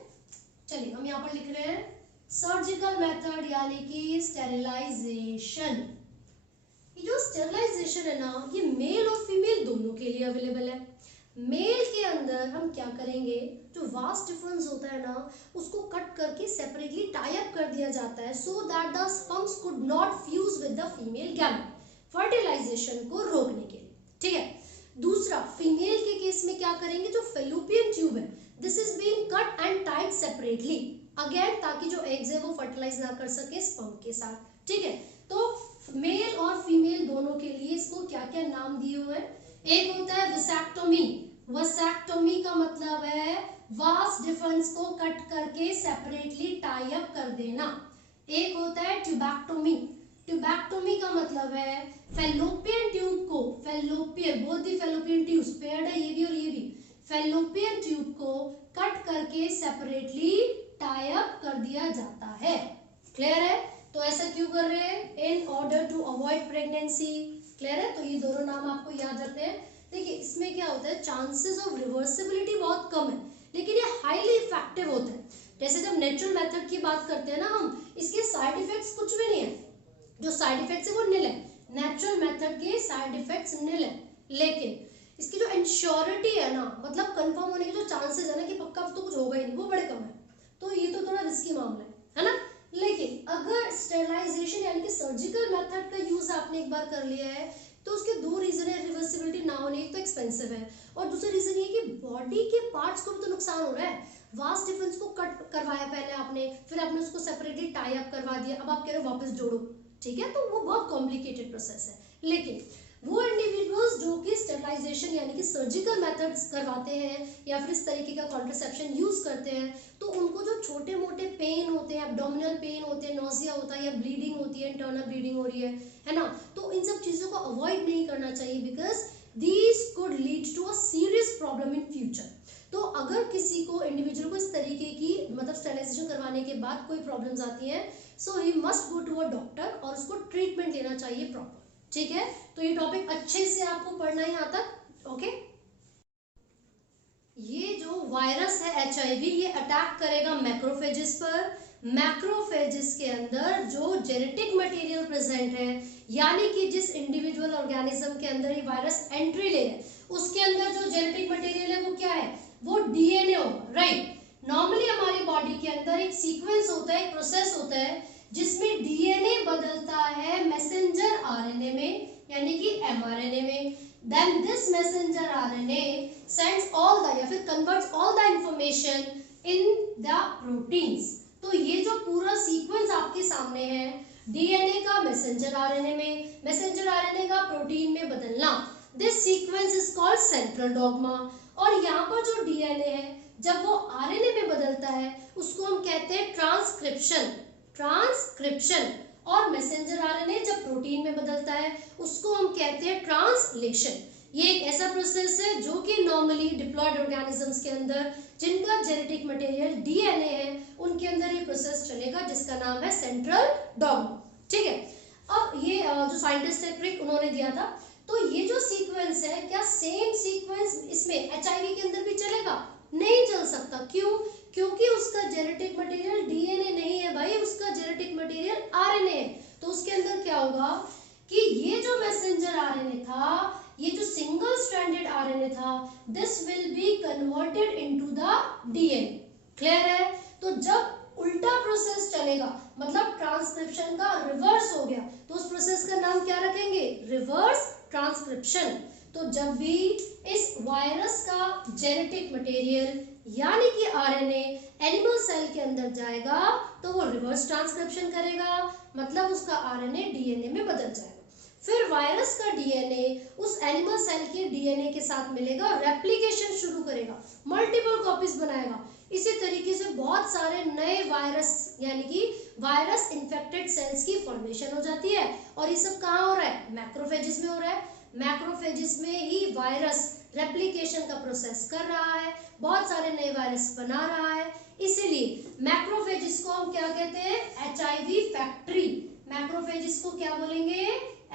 चलिए हम यहाँ पर लिख रहे हैं सर्जिकल मेथड यानी कि स्टेरिलाइजेशन। ये जो स्टेरिलाइजेशन है ना ये मेल और फीमेल दोनों के लिए अवेलेबल है। मेल के अंदर हम क्या करेंगे, जो वास्ट डिफरेंस होता है ना उसको कट करके सेपरेटली टाई अप कर दिया जाता है so that the sperms could not fuse with the female gamete, fertilization को रोकने के लिए, ठीक है। दूसरा फीमेल के केस में क्या करेंगे, जो फेलोपियन ट्यूब है this is being cut and tied separately again, ताकि जो एग्स है वो फर्टिलाइज ना कर सके स्पर्म के साथ, ठीक है। तो मेल और फीमेल दोनों के लिए इसको क्या क्या नाम दिए हुए हैं। एक होता है वसेक्टोमी। वसेक्टोमी का मतलब है वास्ट डिफरेंस को कट करके सेपरेटली टाई अप कर देना। एक होता है ट्यूबैक्टोमी। ट्यूबैक्टोमी का मतलब है फेलोपियन ट्यूब को, fallopian both the fallopian tubes paired है ये भी और ये भी, फेलोपियन ट्यूब को कट करके सेपरेटली टाई अप कर दिया जाता है। क्लियर है? तो ऐसा क्यों कर रहे हैं, in order to avoid pregnancy. Clear है? तो ये दोनों नाम आपको याद रखने हैं। देखिए इसमें क्या होता है, चांसेस ऑफ रिवर्सिबिलिटी बहुत कम है लेकिन ये हाईली इफेक्टिव होता है। जैसे जब नेचुरल मेथड की बात करते हैं ना हम, इसके साइड इफेक्ट्स कुछ भी नहीं है, जो साइड इफेक्ट्स है वो निल है। नेचुरल मेथड के साइड इफेक्ट्स निल है, लेकिन इसकी जो इंश्योरिटी है ना, मतलब कंफर्म होने के जो चांसेस है ना कि पक्का तो कुछ होगा ही नहीं, वो बड़े कम है। तो ये तो थोड़ा रिस्की मामला है ना। लेकिन अगर स्टेरिलाइजेशन यानी कि सर्जिकल मेथड का यूज आपने एक बार कर लिया है तो उसके दो रीजन है रिवर्सिबिलिटी ना होने, एक तो एक्सपेंसिव है और दूसरा रीजन ये कि बॉडी के पार्ट्स को भी तो नुकसान हो रहा है। वास्ट डिफरेंस को कट करवाया पहले आपने, फिर आपने उसको सेपरेटली टाई अप करवा दिया, अब आप कह रहे हो वापस जोड़ो, ठीक है। तो वो बहुत कॉम्प्लिकेटेड प्रोसेस है। लेकिन वो इंडिविजुअल्स जो कि स्टेरिलाइजेशन यानी कि सर्जिकल मेथड्स करवाते हैं या फिर इस तरीके का कॉन्ट्रासेप्शन यूज करते हैं, तो उनको जो छोटे मोटे पेन होते हैं, एब्डोमिनल पेन होते हैं, नोजिया होता है या ब्लीडिंग होती है, इंटरनल ब्लीडिंग हो रही है ना, तो इन सब चीजों को अवॉइड नहीं करना चाहिए because these could lead to a serious problem in future. तो अगर किसी को इंडिविजुअल को इस तरीके की मतलब स्टेरिलाइजेशन करवाने के बाद कोई प्रॉब्लम्स आती हैं, so he must go to a doctor और उसको ट्रीटमेंट लेना चाहिए प्रॉपर, ठीक है। तो ये टॉपिक अच्छे से आपको पढ़ना है यहाँ तक, ओके। ये जो वायरस है HIV ये अटैक करेगा मैक्रोफेजेस पर। मैक्रोफेजेस के अंदर जो जेनेटिक मटेरियल प्रेजेंट है यानी कि जिस इंडिविजुअल ऑर्गेनिज्म के अंदर ये वायरस एंट्री ले है उसके अंदर जो जेनेटिक मटेरियल है वो क्या है, वो DNA होगा, राइट। नॉर्मली हमारी बॉडी के अंदर एक सीक्वेंस होता है, एक प्रोसेस होता है जिसमें DNA बदलता है मैसेंजर RNA में यानी कि mRNA में। Then this messenger RNA sends all the या फिर converts all the information in the proteins। तो ये जो पूरा सीक्वेंस आपके सामने है DNA का मैसेंजर RNA में, मैसेंजर RNA का प्रोटीन में बदलना, this sequence is called central dogma। और यहाँ पर जो DNA है जब वो RNA में बदलता है उसको हम कहते हैं ट्रांसक्रिप्शन। ट्रांसक्रिप्शन और मैसेंजर आरएनए जब प्रोटीन में बदलता है उसको हम कहते हैं ट्रांसलेशन। ये एक ऐसा प्रोसेस है जो कि नॉर्मली डिप्लॉयड ऑर्गेनिजम्स के अंदर जिनका जेनेटिक मटेरियल डीएनए है उनके अंदर ये प्रोसेस चलेगा, जिसका नाम है सेंट्रल डॉग्मा। ठीक है, अब ये जो साइंटिस्ट है क्रिक, उन्होंने दिया था। तो ये जो सीक्वेंस है, क्या सेम सीक्वेंस इसमें एचआईवी के अंदर भी चलेगा? नहीं चल सकता। क्यों? क्योंकि उसका जेनेटिक मटेरियल डीएनए नहीं है भाई, उसका जेनेटिक मटेरियल आरएनए है। तो उसके अंदर क्या होगा कि ये जो मैसेंजर आरएनए था, ये जो सिंगल स्ट्रैंडेड आरएनए था, this will be converted into the DNA. Clear है? तो जब उल्टा प्रोसेस चलेगा, मतलब ट्रांसक्रिप्शन का रिवर्स हो गया, तो उस प्रोसेस का नाम क्या रखेंगे? Reverse transcription. तो जब भी इस वायरस का जेनेटिक मटेरियल यानी कि आरएनए एनिमल सेल के अंदर जाएगा तो वो रिवर्स ट्रांसक्रिप्शन करेगा, मतलब उसका आरएनए डीएनए में बदल जाएगा। फिर वायरस का डीएनए उस एनिमल सेल के डीएनए के साथ मिलेगा और रेप्लिकेशन शुरू करेगा, मल्टीपल कॉपीज बनाएगा। इसी तरीके से बहुत सारे नए वायरस यानी कि वायरस इन्फेक्टेड सेल्स की फॉर्मेशन हो जाती है। और ये सब कहाँ हो रहा है? मैक्रोफेजिस में हो रहा है। मैक्रोफेजिस में ही वायरस रेप्लिकेशन का प्रोसेस कर रहा है, बहुत सारे नए वायरस बना रहा है। इसीलिए मैक्रोफेजिस को हम क्या कहते हैं? HIV factory. मैक्रोफेजिस को क्या बोलेंगे?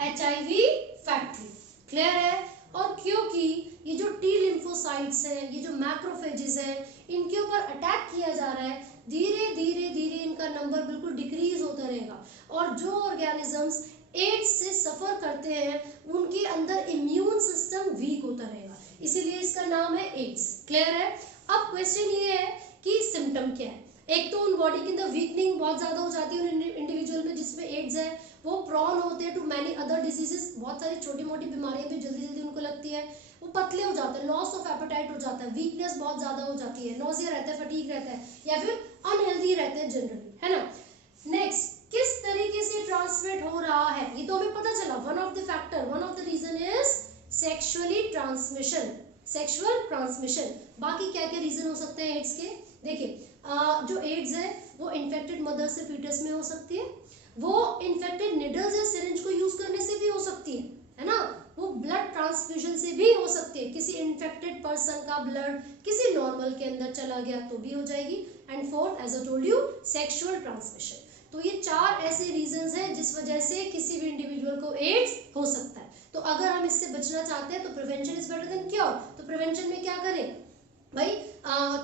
HIV factory. क्लियर है? और क्योंकि ये जो टी लिम्फोसाइट्स हैं, ये जो मैक्रोफेजेस हैं, इनके ऊपर अटैक किया जा रहा है, धीरे धीरे धीरे इनका नंबर बिल्कुल डिक्रीज होता रहेगा। और जो ऑर्गेनिजम्स एड्स से सफर करते हैं उनके अंदर इम्यून सिस्टम वीक होता रहेगा, इसीलिए इसका नाम है एड्स। क्लियर है? अब क्वेश्चन ये है कि सिम्टम क्या है। एक तो उन बॉडी के अंदर वीकनिंग बहुत ज्यादा हो जाती है उन इंडिविजुअल में जिसमें एड्स है, वो प्रॉन होते हैं टू मैनी अदर डिजीजेस, बहुत सारी छोटी मोटी बीमारियां भी जल्दी जल्दी उनको लगती है, वो पतले हो जाते हैं, लॉस ऑफ एपेटाइट हो जाता है, वीकनेस बहुत ज्यादा हो जाती है, नोजिया रहता है, फटीग रहता है, या फिर अनहेल्दी रहते हैं जनरली, है ना। नेक्स्ट, किस तरीके से ट्रांसमिट हो रहा है ये तो हमें पता चला। One of the factor, one of the reason is sexually transmission, sexual transmission. बाकी क्या क्या रीजन हो सकते हैं एड्स के? देखिए, जो एड्स है वो इन्फेक्टेड मदर से फीटस में हो सकती है, वो इन्फेक्टेड निडल्स या सिरिंज को यूज करने से भी हो सकती है ना, वो ब्लड ट्रांसफ्यूजन से भी हो सकती है, किसी इन्फेक्टेड पर्सन का ब्लड किसी नॉर्मल के अंदर चला गया तो भी हो जाएगी। And fourth, as I told you, sexual transmission. तो ये चार ऐसे रीजंस हैं जिस वजह से किसी भी इंडिविजुअल को एड्स हो सकता है। तो अगर हम इससे बचना चाहते हैं तो prevention is better than cure. तो प्रिवेंशन में क्या करें भाई?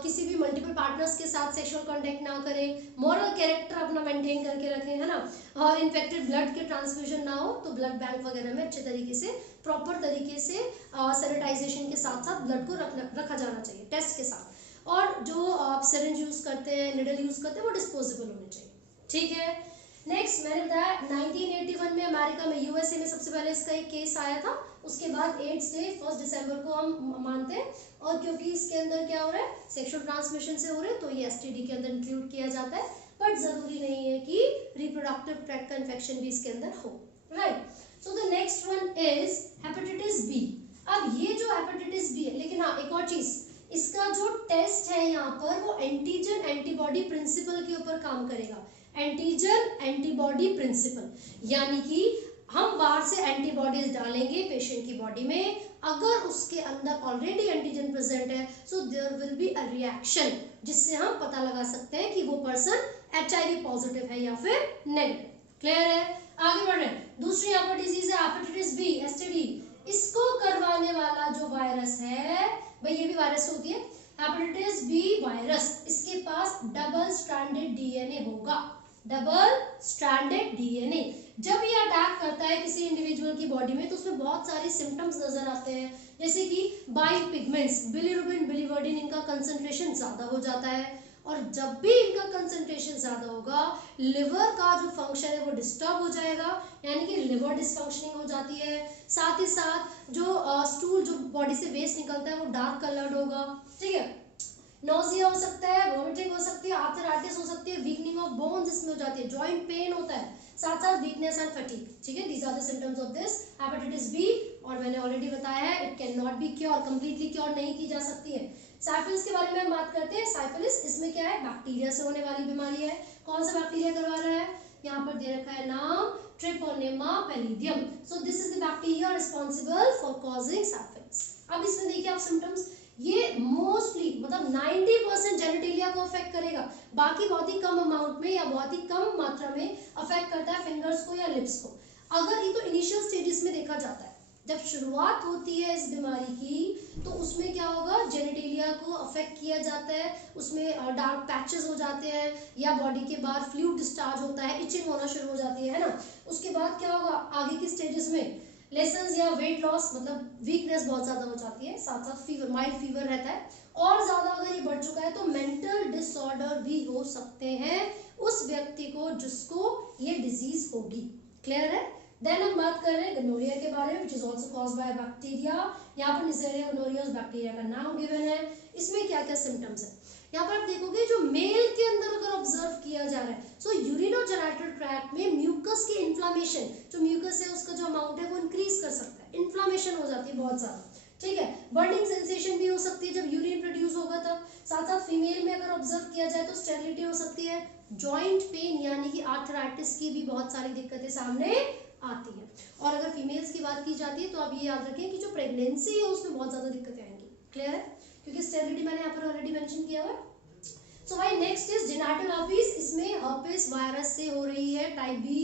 किसी भी मल्टीपल पार्टनर्स के साथ सेक्सुअल कांटेक्ट ना करें, मॉरल कैरेक्टर अपना मेंटेन करके रखें, है ना, और इन्फेक्टेड ब्लड के ट्रांसफ्यूजन ना हो तो ब्लड बैंक वगैरह में अच्छे तरीके से प्रॉपर तरीके से सैनिटाइजेशन के साथ साथ ब्लड को रखा जाना चाहिए टेस्ट के साथ। और जो आप सिरिंज यूज करते हैं, निडल यूज करते हैं, वो डिस्पोजेबल होने चाहिए। ठीक है। नेक्स्ट, मैंने बताया 1981 में अमेरिका में, यूएसए में सबसे पहले इसका एक केस आया था। उसके बाद एड्स डे 1 दिसंबर को हम मानते हैं, और क्योंकि इसके अंदर क्या हो रहा है, सेक्सुअल ट्रांसमिशन से हो रहा है, तो ये एसटीडी के अंदर इंक्लूड किया जाता है। बट जरूरी नहीं है कि रिप्रोडक्टिव ट्रैक्ट का इन्फेक्शन भी इसके अंदर हो, right. So the next one is hepatitis B. अब ये जो हेपेटाइटिस बी है, लेकिन हाँ एक और चीज, इसका जो टेस्ट है यहाँ पर वो एंटीजन एंटीबॉडी प्रिंसिपल के ऊपर काम करेगा। एंटीजन एंटीबॉडी प्रिंसिपल, यानी कि हम बाहर से एंटीबॉडीज डालेंगे पेशेंट की बॉडी में, अगर उसके अंदर ऑलरेडी एंटीजन प्रेजेंट है so there will be a reaction, जिससे हम पता लगा सकते हैं कि वो पर्सन एचआईवी पॉजिटिव है या फिर नेगेटिव। क्लियर है? आगे बढ़ रहे हैं। दूसरी यहाँ पर डिजीज है हेपेटाइटिस बी, एसटीडी। इसको करवाने वाला जो वायरस है भाई, ये भी वायरस होती है, हेपेटाइटिस बी वायरस, इसके पास डबल स्ट्रैंडेड डीएनए होगा। डबल स्ट्रैंडेड डीएनए जब ये अटैक करता है किसी इंडिविजुअल की बॉडी में तो उसमें बहुत सारे सिम्टम्स नजर आते हैं, जैसे कि बाइल पिगमेंट्स, बिलिरुबिन, बिलिवर्डिन, इनका कंसंट्रेशन ज्यादा हो जाता है। और जब भी इनका कंसंट्रेशन ज्यादा होगा, लिवर का जो फंक्शन है वो डिस्टर्ब हो जाएगा, यानी कि लिवर डिसफंक्शनिंग हो जाती है। साथ ही साथ जो स्टूल जो बॉडी से वेस्ट निकलता है वो डार्क कलर्ड होगा। ठीक है, नोजिया हो सकता है, वॉमिटिंग हो सकती है, आर्थराइटिस हो सकती है, वीकनिंग ऑफ बोन्स इसमें हो जाती है, जॉइंट पेन होता है, साथ साथ वीकनेस एंड फटीग। ठीक है, these are the symptoms of this hepatitis B. और मैंने ऑलरेडी बताया है it can not be cure, completely cure नहीं की जा सकती है। साइफिलिस के बारे में हम बात करते हैं। साइफिलिस, इसमें क्या है, बैक्टीरिया से होने वाली बीमारी है। कौन सा बैक्टीरिया करवा रहा है? यहाँ पर पर दे रखा है नाम treponema pallidum. So this is the bacteria responsible for causing syphilis. अब इसमें देखिए आप सिम्टम्स, ये मोस्टली मतलब 90% जेनिटेलिया को अफेक्ट करेगा, बाकी बहुत ही कम अमाउंट में या बहुत ही कम मात्रा में अफेक्ट करता है फिंगर्स को या लिप्स को। अगर ये तो इनिशियल स्टेजेस में देखा जाता है, जब शुरुआत होती है इस बीमारी की तो उसमें क्या होगा, जेनिटेलिया को अफेक्ट किया जाता है, उसमें डार्क पैचेस हो जाते हैं या बॉडी के बाहर फ्लूइड डिस्चार्ज होता है, इचिंग होना शुरू हो जाती है ना। उसके बाद क्या होगा आगे की स्टेजेस में, लेसेंस या वेट लॉस मतलब वीकनेस बहुत ज्यादा हो जाती है, साथ साथ फीवर, माइल्ड फीवर रहता है, और ज्यादा अगर ये बढ़ चुका है तो मेंटल डिसऑर्डर भी हो सकते हैं उस व्यक्ति को जिसको ये डिजीज होगी। क्लियर है? देन हम बात कर रहे हैं गोनोरिया के बारे में, which is also caused by bacteria. यहाँ पर निसेरिया गोनोरिया उस बैक्टीरिया का नाम गिवन है। इसमें क्या क्या सिम्टम्स है यहाँ पर आप देखोगे, जो मेल के अंदर अगर ऑब्जर्व किया जा रहा है, सो यूरिनोजेनिटल ट्रैक्ट में म्यूकस की इन्फ्लामेशन, जो म्यूकस है उसका जो अमाउंट है वो इंक्रीज कर सकता है, इन्फ्लामेशन हो जाती है बहुत ज्यादा, ठीक है। बर्निंग सेंसेशन भी हो सकती है जब यूरिन प्रोड्यूस होगा तब। साथ साथ फीमेल में अगर ऑब्जर्व किया जाए तो स्टेरिलिटी हो सकती है, जॉइंट पेन यानी कि आर्थराइटिस की भी बहुत सारी दिक्कतें सामने आती है। और अगर फीमेल्स की बात की जाती है तो आप ये याद रखें कि जो प्रेगनेंसी है उसमें बहुत ज्यादा दिक्कतें आएंगी। क्लियर है? क्योंकि स्टेरिलिटी मैंने यहाँ पर ऑलरेडी मेंशन किया हुआ है। सो भाई नेक्स्ट इज जेनिटल हर्पीस। इसमें हर्पीस वायरस से हो रही है, टाइप बी,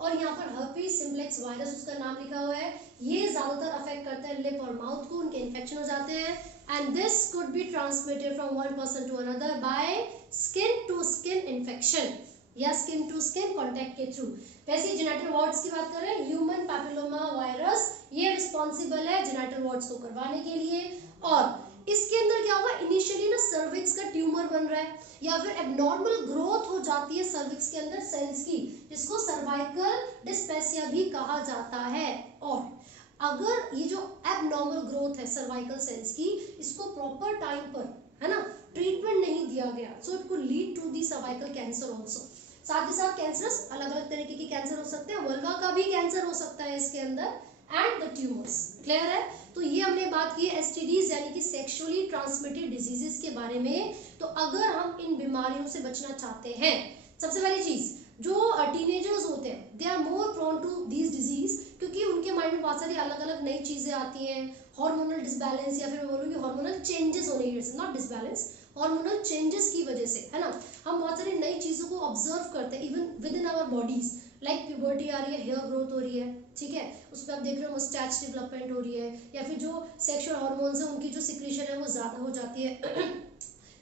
और यहाँ पर हर्पीस सिम्प्लेक्स वायरस उसका नाम लिखा हुआ है। ये ज्यादातर अफेक्ट करता है लिप और माउथ को, उनके इन्फेक्शन हो जाते हैं, and this could be transmitted from one person to another by skin to skin infection या स्किन टू स्किन कांटेक्ट के थ्रू। वैसे जेनिटल वार्ड्स की बात कर रहे हैं, ह्यूमन पैपिलोमा वायरस ये रिस्पॉन्सिबल है जेनिटल वार्ड्स को करवाने के लिए। और इसके अंदर क्या होगा, इनिशियली ना सर्विक्स का ट्यूमर बन रहा है या फिर एबनॉर्मल ग्रोथ हो जाती है सर्विक्स के अंदर सेल्स की, जिसको सर्वाइकल डिस्पेसिया भी कहा जाता है। और अगर ये जो एबनॉर्मल ग्रोथ है सर्वाइकल सेल्स की, इसको प्रॉपर टाइम पर, है ना, ट्रीटमेंट नहीं दिया गया, so it could lead to the cervical cancer also. साथ ही साथ कैंसरस, अलग अलग तरीके के कैंसर हो सकते हैं, वल्वा का भी कैंसर हो सकता है इसके अंदर, एंड द ट्यूमर्स। क्लियर है? तो ये हमने बात की एसटीडीज यानी कि सेक्सुअली ट्रांसमिटेड डिजीजेस के बारे में। तो अगर हम इन बीमारियों से बचना चाहते हैं, सबसे पहली चीज, जो टीनेजर्स होते हैं they are more prone to these disease, क्योंकि उनके माइंड में बहुत सारी अलग अलग नई चीजें आती हैं, हार्मोनल डिसबैलेंस या फिर मैं बोलूँगी हार्मोनल चेंजेस होने की वजह से, नॉट डिसबैलेंस, हार्मोनल चेंजेस की वजह से, है ना। हम बहुत सारी नई चीजों को ऑब्जर्व करते हैं even within our bodies, like puberty आ रही है, हेयर ग्रोथ हो रही है, ठीक है, उस पर आप देख रहे हो मस्टैच डेवलपमेंट हो रही है, या फिर जो सेक्सुअल हार्मोन्स है उनकी जो सिक्रीशन है वो ज्यादा हो जाती है।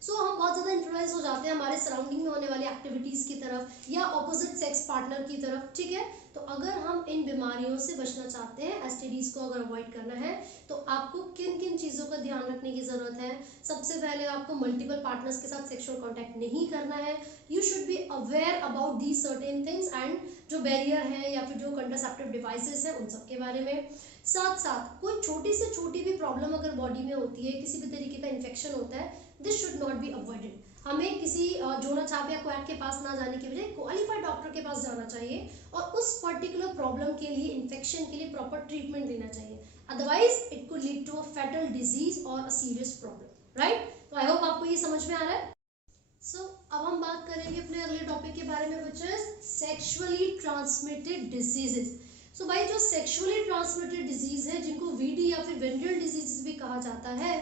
सो हम बहुत ज़्यादा इन्फ्लुएंस हो जाते हैं हमारे सराउंडिंग में होने वाली एक्टिविटीज़ की तरफ या ऑपोजिट सेक्स पार्टनर की तरफ, ठीक है। तो अगर हम इन बीमारियों से बचना चाहते हैं, एसटीडीज़ को अगर अवॉइड करना है, तो आपको किन किन चीज़ों का ध्यान रखने की ज़रूरत है। सबसे पहले आपको मल्टीपल पार्टनर्स के साथ सेक्सुअल कॉन्टैक्ट नहीं करना है। You should be aware about the certain things and जो बैरियर है या फिर जो कंट्रासेप्टिव डिवाइसेस है उन सब के बारे में। साथ साथ कोई छोटी से छोटी भी प्रॉब्लम अगर बॉडी में होती है, किसी भी तरीके का इन्फेक्शन होता है, this should not be avoided. हमें किसी जोना छाप या क्वैक के पास ना जाने की बजाय क्वालिफाइड डॉक्टर के पास जाना चाहिए और उस पर्टिकुलर प्रॉब्लम के लिए, इन्फेक्शन के लिए प्रॉपर ट्रीटमेंट लेना चाहिए, otherwise it could lead to a fatal disease और अ सीरियस प्रॉब्लम, राइट। तो आई होप आपको ये समझ में आ रहा है। सो अब हम बात करेंगे अपने अगले टॉपिक के बारे में, which is sexually transmitted diseases. So भाई जो सेक्सुअली ट्रांसमिटेड डिजीज है, जिनको वीडी या फिर वेनरियल डिजीज भी कहा जाता है,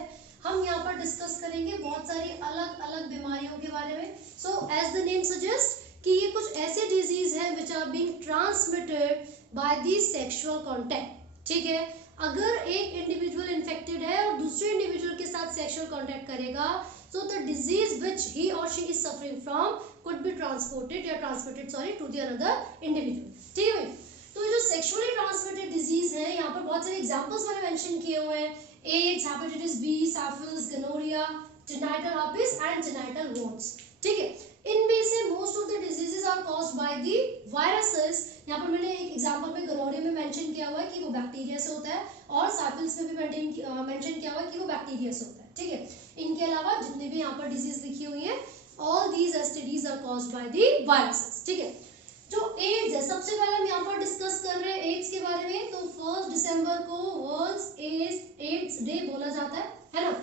हम यहाँ पर डिस्कस करेंगे बहुत सारी अलग अलग बीमारियों के बारे में। So as the name suggest कि ये कुछ ऐसे डिजीज हैं which are being transmitted by the sexual contact, ठीक है। अगर एक इंडिविजुअल इन्फेक्टेड है और दूसरे इंडिविजुअल के साथ सेक्सुअल कांटेक्ट करेगा, so the disease which he or she is suffering from could be transported या transmitted to the another individual, ठीक है। तो जो सेक्सुअली ट्रांसमिटेड डिजीज है, यहाँ पर बहुत सारे एग्जांपल्स मैंने मेंशन किए हुए हैं, AIDS, hepatitis B, syphilis, gonorrhoea, genital herpes and genital warts, ठीक है। इनमें से most of the diseases are caused by the viruses. यहाँ पर मैंने एक एग्जांपल में गोनोरिया में मेंशन किया हुआ है कि वो बैक्टीरिया से होता है, और सिफिलिस में भी मेंशन किया हुआ है कि वो बैक्टीरिया से होता है, ठीक है। इनके अलावा जितने भी यहाँ पर डिजीज लिखी हुई है, all these STDs are caused by the viruses, ठीक है। जो एड्स है, सबसे पहले हम यहाँ पर डिस्कस कर रहे हैं एड्स के बारे में। तो 1 दिसंबर को वर्ल्ड एड्स डे बोला जाता है ना।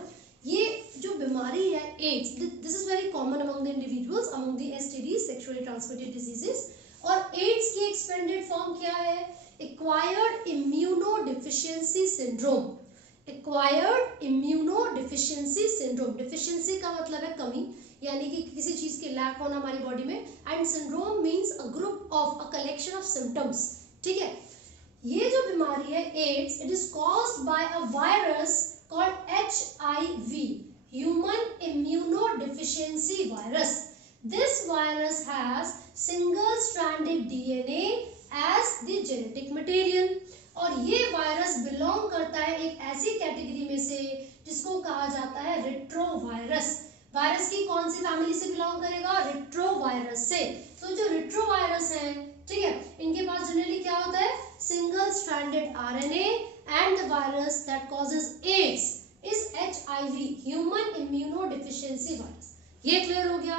ये जो बीमारी है AIDS, this is very common among the individuals, among the STDs, sexually transmitted diseases. और एड्स स्ट्रैंडेड फॉर्म क्या है? Acquired immunodeficiency syndrome. Acquired immunodeficiency syndrome, deficiency का मतलब है कमी, यानी कि किसी चीज के लैक होना हमारी बॉडी में, and syndrome means a group of a collection of symptoms. ठीक है, ये जो बीमारी है AIDS, it is caused by a virus called HIV, human immunodeficiency virus. This virus has single stranded DNA as the genetic material, और ये virus belong करता है एक ऐसी कैटेगरी में से जिसको कहा जाता है रिट्रोवायरस। वायरस की कौन सी फैमिली से बिलोंग करेगा? रिट्रोवायरस से। तो जो रिट्रोवायरस है, ठीक है, इनके पास जनरली क्या होता है? Single stranded RNA, and the virus that causes AIDS is HIV, human immunodeficiency virus. ये क्लियर हो गया?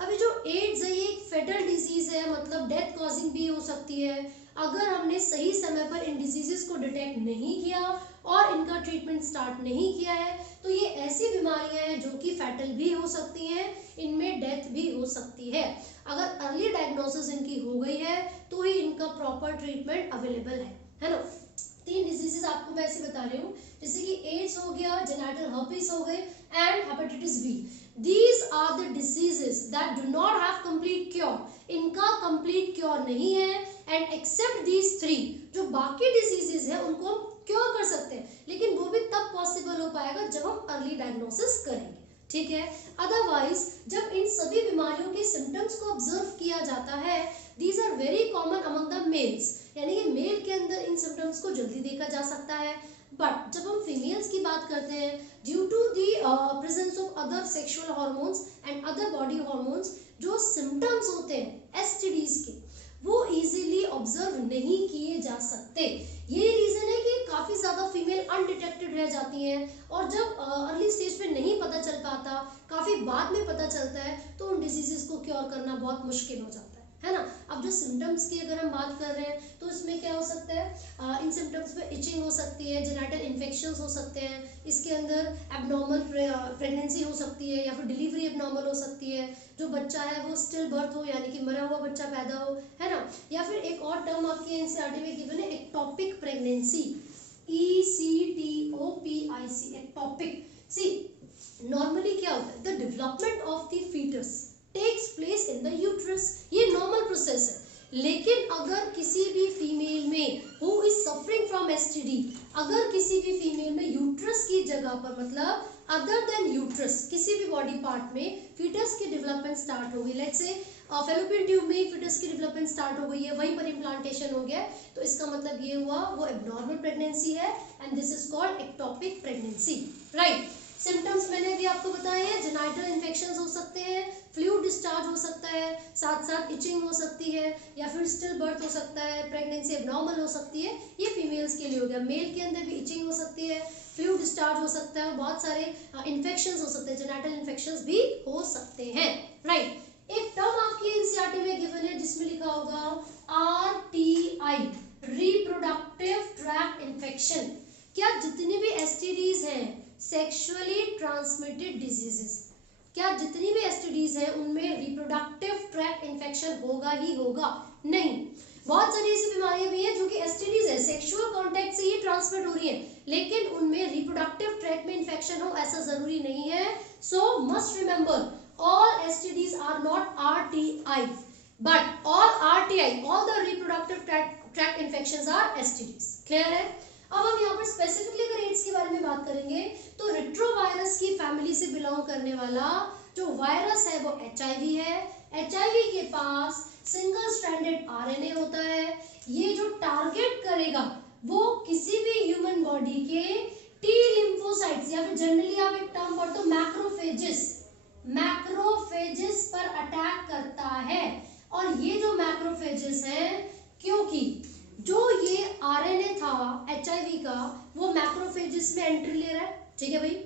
अभी जो एड्स है ये एक फेटल डिजीज है, मतलब डेथ कॉजिंग भी हो सकती है अगर हमने सही समय पर इन डिजीजेस को डिटेक्ट नहीं किया और इनका ट्रीटमेंट स्टार्ट नहीं किया है। तो ये ऐसी बीमारियां हैं जो कि फैटल भी हो सकती हैं, इनमें डेथ भी हो सकती है। अगर अर्ली डायग्नोसिस इनकी हो गई है तो ही इनका प्रॉपर ट्रीटमेंट अवेलेबल है ना। 3 डिजीजेस आपको मैं ऐसे बता रही हूँ, जैसे कि एड्स हो गया, जेनिटल हर्पीस हो गए, and hepatitis B. These are the diseases that do not have complete cure. इनका complete cure नहीं है, and except these 3, जो बाकी diseases है उनको हम क्योर कर सकते हैं, लेकिन वो भी तब पॉसिबल हो पाएगा जब हम अर्ली डायग्नोसिस करेंगे। ठीक है, अदरवाइज जब इन सभी बीमारियों के सिम्टम्स को ऑब्जर्व किया जाता है, these are very common among the males, यानी कि मेल के अंदर इन सिम्टम्स को जल्दी देखा जा सकता है। बट जब हम फीमेल्स की बात करते हैं, due to the presence of other sexual hormones and other body hormones, जो सिम्टम्स होते हैं STDs के वो इजीली ऑब्जर्व नहीं किए जा सकते। ये रीजन है कि काफी ज्यादा फीमेल अनडिटेक्टेड रह जाती हैं, और जब अर्ली स्टेज पे नहीं पता चल पाता, काफी बाद में पता चलता है, तो उन डिजीजेस को क्योर करना बहुत मुश्किल हो जाता है ना। अब जो सिम्टम्स की अगर हम बात कर रहे हैं तो इसमें क्या हो सकता है? इन सिम्टम्स में इचिंग हो सकती है, जेनिटल इन्फेक्शंस हो सकते हैं, इसके अंदर एब्नॉर्मल प्रेगनेंसी हो सकती है, या फिर डिलीवरी एब्नॉर्मल हो सकती है, जो बच्चा है वो स्टिल बर्थ हो, यानी कि मरा हुआ बच्चा पैदा हो, है ना। या फिर एक और टर्म आपके NCERT में गिवन है, ectopic pregnancy, ECTOPIC, ectopic. See normally क्या होता है? The development of the foetus takes place in the uterus, ये नॉर्मल प्रोसेस है। लेकिन अगर किसी भी फीमेल में who is suffering from STD, अगर किसी भी फीमेल में यूट्रस की जगह पर, मतलब अदर देन यूट्रस, किसी भी बॉडी पार्ट में फीटस की डेवलपमेंट स्टार्ट हो गई, लेट्स से फैलोपियन ट्यूब में फीटस की डेवलपमेंट स्टार्ट हो गई है, वहीं पर इम्प्लांटेशन हो गया, तो इसका मतलब ये हुआ वो एब्नॉर्मल प्रेगनेंसी है, and this is called ectopic pregnancy, right. Symptoms मैंने भी आपको बताए हैं, जेनिटल इन्फेक्शंस हो सकते हैं, फ्लूइड डिस्चार्ज हो सकता है, साथ साथ इचिंग हो सकती है, या फिर स्टिल बर्थ हो सकता है, प्रेगनेंसी एब्नॉर्मल हो सकती है, ये फीमेल्स के लिए हो गया। मेल के अंदर भी इचिंग हो सकती है, फ्लूइड डिस्चार्ज हो सकता है, बहुत सारे इन्फेक्शंस हो सकते हैं, जेनिटल इन्फेक्शंस भी हो सकते हैं, राइट। एक टर्म आपकी NCERT में गिवन है जिसमें लिखा होगा RTI, रिप्रोडक्टिव ट्रैक्ट इन्फेक्शन। क्या जितनी भी STDs हैं, सेक्सुअली ट्रांसमिटेड डिजीजेस, क्या जितनी भी STDs हैं उनमें रिप्रोडक्टिव ट्रैक्ट इन्फेक्शन होगा ही होगा? नहीं, बहुत सारी ऐसी बीमारियां भी हैं जो कि STDs है, सेक्सुअल कांटेक्ट से ही ट्रांसमिट हो रही हैं, लेकिन उनमें रिप्रोडक्टिव ट्रैक्ट में इन्फेक्शन हो ऐसा जरूरी नहीं है। सो must remember, all STDs are not RTI, but all RTI, all the reproductive tract infections are STDs। Clear है? अब हम यहाँ पर स्पेसिफिकली अगर एड्स के बारे में बात करेंगे तो रिट्रोवायरस की फैमिली से बिलोंग करने वाला जो वायरस है वो HIV है। HIV के पास सिंगल स्ट्रैंडेड RNA होता है। ये जो टारगेट करेगा वो किसी भी ह्यूमन बॉडी के T लिम्फोसाइट्स, या फिर जनरली आप एक टर्म पढ़ते हो मैक्रोफेजेस, मैक्रोफेजेस पर अटैक करता है। और ये जो मैक्रोफेजेस हैं, क्योंकि जो ये RNA था HIV का वो मैक्रोफेजेस में एंट्री ले रहा है, ठीक है भाई।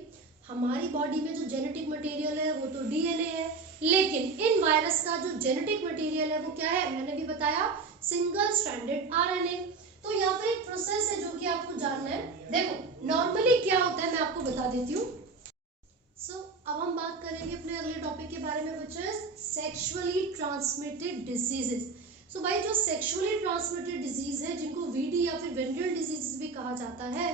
हमारी बॉडी में जो जेनेटिक मटेरियल है वो तो DNA है, लेकिन इन वायरस का जो जेनेटिक मटेरियल है वो क्या है? मैंने भी बताया, सिंगल स्ट्रैंडेड RNA। तो यहाँ पर एक प्रोसेस है जो कि आपको जानना है। देखो नॉर्मली क्या होता है मैं आपको बता देती हूँ। अब हम बात करेंगे अपने अगले टॉपिक के बारे में, which is sexually transmitted diseases. So भाई जो सेक्सुअली ट्रांसमिटेड डिजीज है जिनको वीडी या फिर वेरियल डिजीज भी कहा जाता है,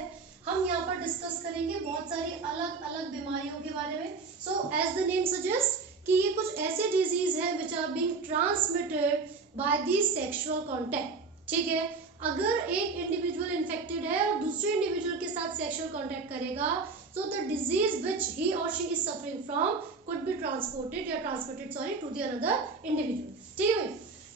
हम यहाँ पर डिस्कस करेंगे बहुत सारी अलग अलग बीमारियों के बारे में। So as the name suggest कि ये कुछ ऐसे डिजीज है which are being transmitted by the sexual contact. ठीक है, अगर एक इंडिविजुअल इन्फेक्टेड है और दूसरे इंडिविजुअल के साथ सेक्सुअल कांटेक्ट करेगा, so the disease which he or she is suffering from could be transported या transmitted to the another individual। ठीक है,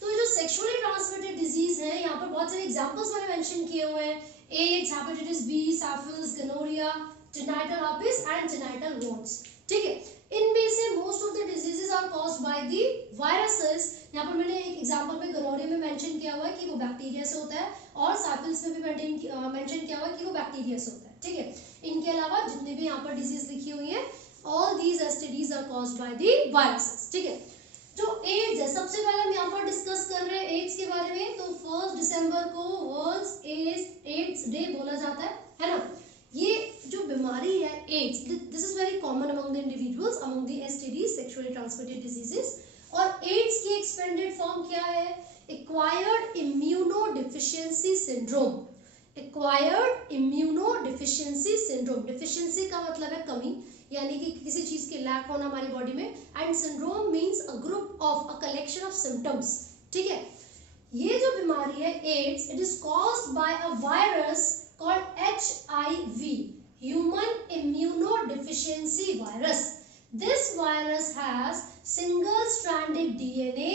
तो ये जो सेक्सुअली ट्रांसमिटेड डिजीज है, यहाँ पर बहुत सारे एग्जांपल्स मैंने मेंशन किए हुए हैं। AIDS, hepatitis B, syphilis, gonorrhoea, genital herpes and genital worms. ठीक है, इनमें से most of the diseases are caused by the viruses. यहाँ पर मैंने एक एग्जांपल में गोनोरिया में मेंशन किया हुआ है कि वो बैक्टीरिया से होता है, और सिफिलिस में भी मेंशन किया हुआ है कि वो बैक्टीरिया से होता है। ठीक है, इनके अलावा जितने भी यहाँ पर डिजीज लिखी हुई है, all these STDs are caused by the viruses. ठीक है, जो एड्स है, सबसे पहले हम यहाँ पर डिस्कस कर रहे हैं एड्स के बारे में। तो 1 दिसंबर को वर्ल्ड एड्स डे बोला जाता है ना। ये जो बीमारी है AIDS, this is very common among the individuals, among the STDs, sexually transmitted diseases. और एड्स की एक्सपेंडेड फॉर्म क्या है? Acquired immunodeficiency syndrome. Acquired immunodeficiency syndrome, deficiency का मतलब है कमी, यानी कि किसी चीज के लैक होना हमारी बॉडी में, and syndrome means a group of a collection of symptoms. ठीक है, ये जो बीमारी है AIDS, it is caused by a virus called HIV, human immunodeficiency virus. This virus has single stranded DNA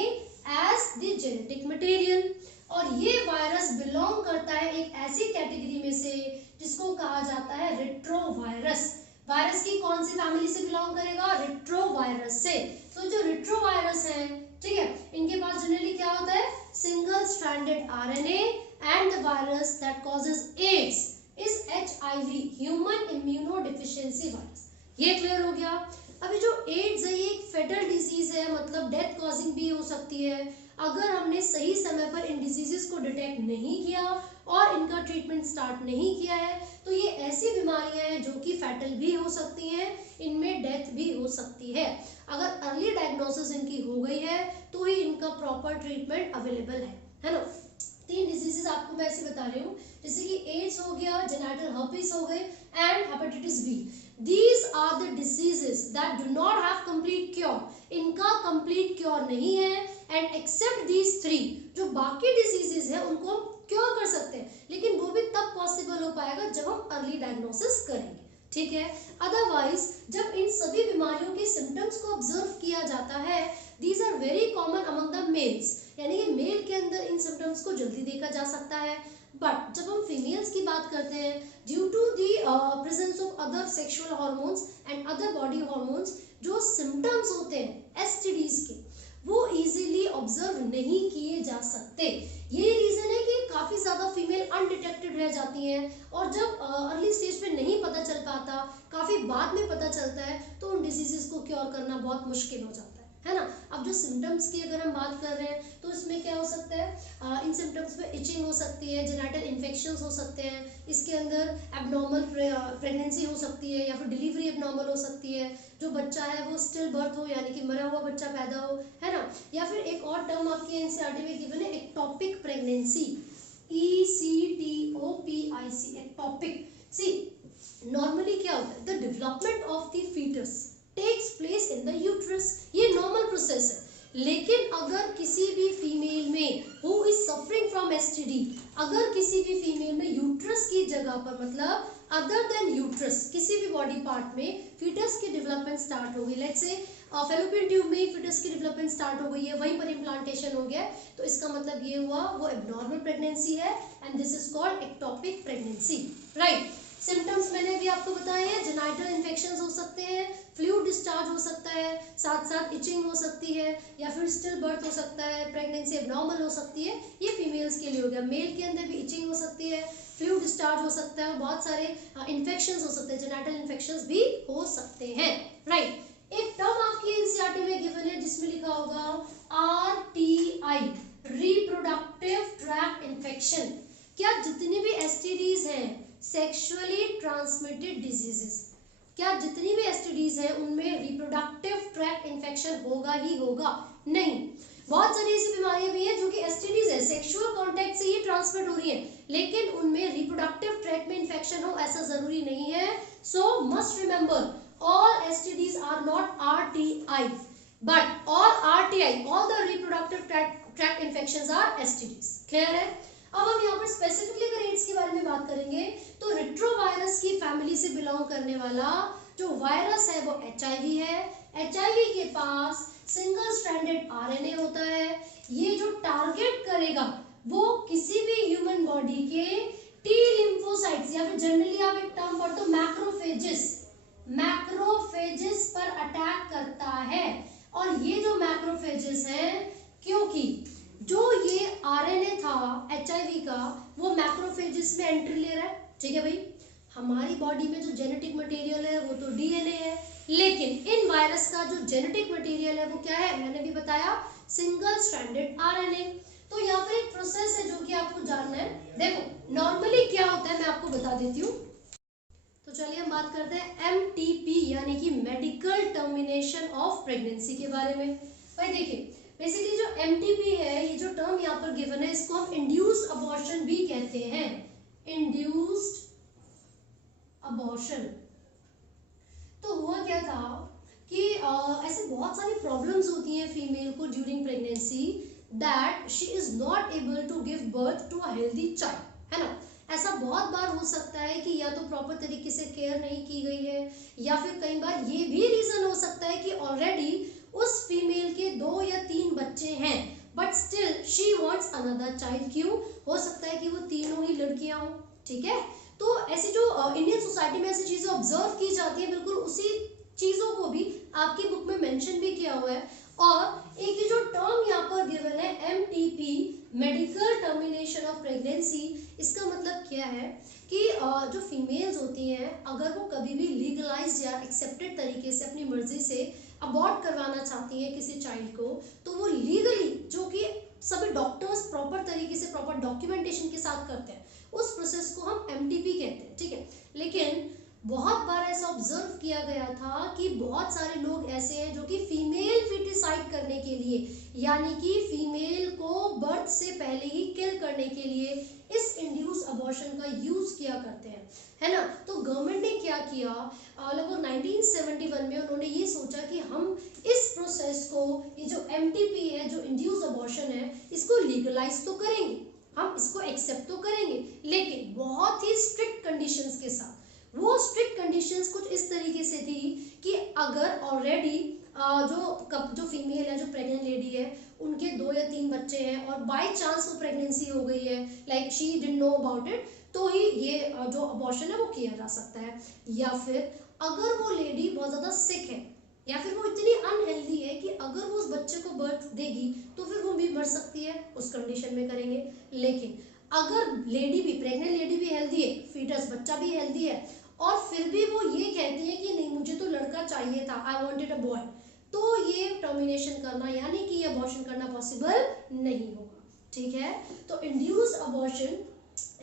as the genetic material, और ये virus belong करता है एक ऐसी कैटेगरी में से जिसको कहा जाता है रेट्रोवायरस। वायरस की कौन सी फैमिली से बिलोंग करेगा? रेट्रोवायरस से। तो जो रेट्रोवायरस है, ठीक है, इनके पास जनरली क्या होता है? Single stranded RNA, and the virus that causes AIDS is HIV, human immunodeficiency virus. ये क्लियर हो गया। अभी जो एड्स है ये एक फेटल डिजीज है, मतलब डेथ कॉजिंग भी हो सकती है अगर हमने सही समय पर इन डिजीजेस को डिटेक्ट नहीं किया और इनका ट्रीटमेंट स्टार्ट नहीं किया है। तो ये ऐसी बीमारियां हैं जो कि फैटल भी हो सकती हैं, इनमें डेथ भी हो सकती है। अगर अर्ली डायग्नोसिस इनकी हो गई है तो ही इनका प्रॉपर ट्रीटमेंट अवेलेबल है ना। 3 डिजीजेस आपको मैं ऐसे बता रही हूँ, जैसे कि एड्स हो गया, जेनिटल herpes हो गए, and hepatitis B. These are the diseases that do not have complete cure. इनका complete cure नहीं है, and except these 3, जो बाकी diseases है उनको क्योर कर सकते हैं, लेकिन वो भी तब पॉसिबल हो पाएगा जब हम अर्ली डायग्नोसिस करेंगे। ठीक है, अदरवाइज जब इन सभी बीमारियों के सिम्टम्स को ऑब्जर्व किया जाता है, these are very common among the males, यानी कि मेल के अंदर इन सिम्टम्स को जल्दी देखा जा सकता है। बट जब हम फीमेल्स की बात करते हैं, due to the presence of other sexual hormones and other body hormones, जो सिम्टम्स होते हैं एसटीडीज के वो इजीली ऑब्जर्व नहीं किए जा सकते। यही रीजन है कि काफी ज्यादा फीमेल अनडिटेक्टेड रह जाती हैं, और जब अर्ली स्टेज पे नहीं पता चल पाता, काफी बाद में पता चलता है, तो उन डिजीजेस को क्योर करना बहुत मुश्किल हो जाता है ना। अब जो सिम्टम्स की अगर हम बात कर रहे हैं तो इसमें क्या हो सकता है? इन सिम्टम्स में इचिंग हो सकती है, जेनिटल इन्फेक्शंस हो सकते हैं, इसके अंदर एब्नॉर्मल प्रेगनेंसी हो सकती है, या फिर डिलीवरी एब्नॉर्मल हो सकती है, जो बच्चा है वो स्टिल बर्थ हो, यानी कि मरा हुआ बच्चा पैदा हो, है ना। या फिर एक और टर्म आपके एनसीईआरटी में गिवन है, ectopic pregnancy, ECTOPIC, ectopic. See normally क्या होता है? The development of the foetus takes place in the uterus, ये नॉर्मल प्रोसेस है। लेकिन अगर किसी भी फीमेल में who is suffering from STD, अगर किसी भी फीमेल में यूट्रस की जगह पर, मतलब अदर देन यूट्रस, किसी भी बॉडी पार्ट में फीटस की डेवलपमेंट स्टार्ट हो गई, लेट्स से फैलोपियन ट्यूब में फीटस की डेवलपमेंट स्टार्ट हो गई है, वहीं पर इम्प्लांटेशन हो गया, तो इसका मतलब ये हुआ वो एब्नॉर्मल प्रेगनेंसी है, and this is called ectopic pregnancy, right. Symptoms मैंने भी आपको बताए हैं, जेनिटल इन्फेक्शंस हो सकते हैं, फ्लूइड डिस्चार्ज हो सकता है, साथ साथ इचिंग हो सकती है, या फिर स्टिल बर्थ हो सकता है, प्रेगनेंसी एब्नॉर्मल हो सकती है, ये फीमेल्स के लिए हो गया। मेल के अंदर भी इचिंग हो सकती है, फ्लूइड डिस्चार्ज हो सकता है, बहुत सारे इन्फेक्शंस हो सकते हैं, जेनिटल इन्फेक्शंस भी हो सकते हैं, राइट। एक टर्म आपकी एनसीईआरटी में गिवन है जिसमें लिखा होगा RTI, रिप्रोडक्टिव ट्रैक्ट इन्फेक्शन। क्या जितनी भी एसटीडीज हैं, सेक्सुअली ट्रांसमिटेड डिजीजेस, क्या जितनी भी एसटीडीज हैं उनमें रिप्रोडक्टिव ट्रैक्ट इन्फेक्शन होगा ही होगा? नहीं, बहुत सारी ऐसी बीमारियां भी हैं जो कि एसटीडीज है, सेक्सुअल कांटेक्ट से ही ट्रांसमिट हो रही है, लेकिन उनमें रिप्रोडक्टिव ट्रैक्ट में इन्फेक्शन हो ऐसा जरूरी नहीं है। सो must remember all STDs are not RTI, but all RTI, all the reproductive tract infections are STDs. Clear है? अब हम यहाँ पर स्पेसिफिकली अगर एड्स के बारे में बात करेंगे तो रेट्रोवायरस की फैमिली से बिलोंग करने वाला जो वायरस है वो HIV है। HIV के पास सिंगल स्ट्रैंडेड RNA होता है। ये जो टारगेट करेगा वो किसी भी ह्यूमन बॉडी के टी लिम्फोसाइट्स या फिर जनरली आप एक टर्म पढ़ते हो मैक्रोफेजेस पर अटैक करता है। और ये जो मैक्रोफेजेस हैं, क्योंकि जो ये आरएनए था एचआईवी का वो मैक्रोफेजेस में एंट्री ले रहा है, ठीक है भाई। हमारी बॉडी में जो जेनेटिक मटेरियल है वो तो डीएनए है, लेकिन इन वायरस का जो जेनेटिक मटेरियल है वो क्या है, मैंने भी बताया, सिंगल स्ट्रैंडेड आरएनए। तो यहाँ पर एक प्रोसेस है जो कि आपको जानना है। देखो नॉर्मली क्या होता है मैं आपको बता देती हूँ। तो चलिए हम बात करते हैं MTP यानी कि मेडिकल टर्मिनेशन ऑफ प्रेगनेंसी के बारे में। भाई देखिए बेसिकली जो MTP है, ये जो टर्म यहाँ पर गिवन है इसको हम इंड्यूस्ड अबॉर्शन भी कहते हैं, इंड्यूस्ड अबॉर्शन। तो हुआ क्या था कि ऐसे बहुत सारी प्रॉब्लम्स होती हैं फीमेल को during pregnancy that she is not able to give birth to a healthy child, है ना। ऐसा बहुत बार हो सकता है कि या तो प्रॉपर तरीके से केयर नहीं की गई है, या फिर कई बार ये भी रीजन हो सकता है कि ऑलरेडी उस फीमेल के 2 या 3 बच्चे हैं but still she wants another child. क्यों? हो सकता है कि वो तीनों ही लड़कियां हों, ठीक है। तो ऐसी जो इंडियन सोसाइटी में ऐसी चीजें ऑब्जर्व की जाती है, बिल्कुल उसी चीजों को भी आपकी बुक में मेंशन भी किया हुआ है। और एक ये जो टर्म यहाँ पर गिवन है MTP medical termination of pregnancy, इसका मतलब क्या है कि जो फीमेल्स होती हैं अगर वो कभी भी लीगलाइज्ड या एक्सेप्टेड तरीके से अपनी मर्जी से अबॉर्ट करवाना चाहती हैं किसी चाइल्ड को, तो वो लीगली, जो कि सभी डॉक्टर्स प्रॉपर तरीके से प्रॉपर डॉक्यूमेंटेशन के साथ करते हैं, उस प्रोसेस को हम MTP कहते हैं, ठीक है। लेकिन बहुत बार ऐसा ऑब्जर्व किया गया था कि बहुत सारे लोग ऐसे हैं जो कि फीमेल फिटिसाइड करने के लिए, यानी कि फीमेल को बर्थ से पहले ही किल करने के लिए इस इंड्यूस अबॉर्शन का यूज किया करते हैं, है ना। तो गवर्नमेंट ने क्या किया, लगभग 1971 में उन्होंने ये सोचा कि हम इस प्रोसेस को, ये जो MTP है, जो इंड्यूस अबॉर्शन है, इसको लीगलाइज तो करेंगे, हम इसको एक्सेप्ट तो करेंगे, लेकिन बहुत ही स्ट्रिक्ट कंडीशंस के साथ। वो स्ट्रिक्ट कंडीशंस कुछ इस तरीके से थी कि अगर ऑलरेडी जो फीमेल है, जो प्रेग्नेंट लेडी है, उनके 2 या 3 बच्चे हैं और बाय चांस वो प्रेगनेंसी हो गई है, like she didn't know about it, तो ही ये जो अबॉर्शन है वो किया जा सकता है। या फिर अगर वो लेडी बहुत ज़्यादा सिक है या फिर वो इतनी अनहेल्दी है कि अगर वो उस बच्चे को बर्थ देगी तो फिर वो भी मर सकती है, उस कंडीशन में करेंगे। लेकिन अगर लेडी भी, प्रेग्नेंट लेडी भी हेल्दी है, फीटस बच्चा भी हेल्दी है, और फिर भी वो ये कहती है कि नहीं मुझे तो लड़का चाहिए था, आई वांटेड अ बॉय, तो ये टर्मिनेशन करना यानी कि अबॉर्शन करना पॉसिबल नहीं होगा, ठीक है। तो इंड्यूस अबॉर्शन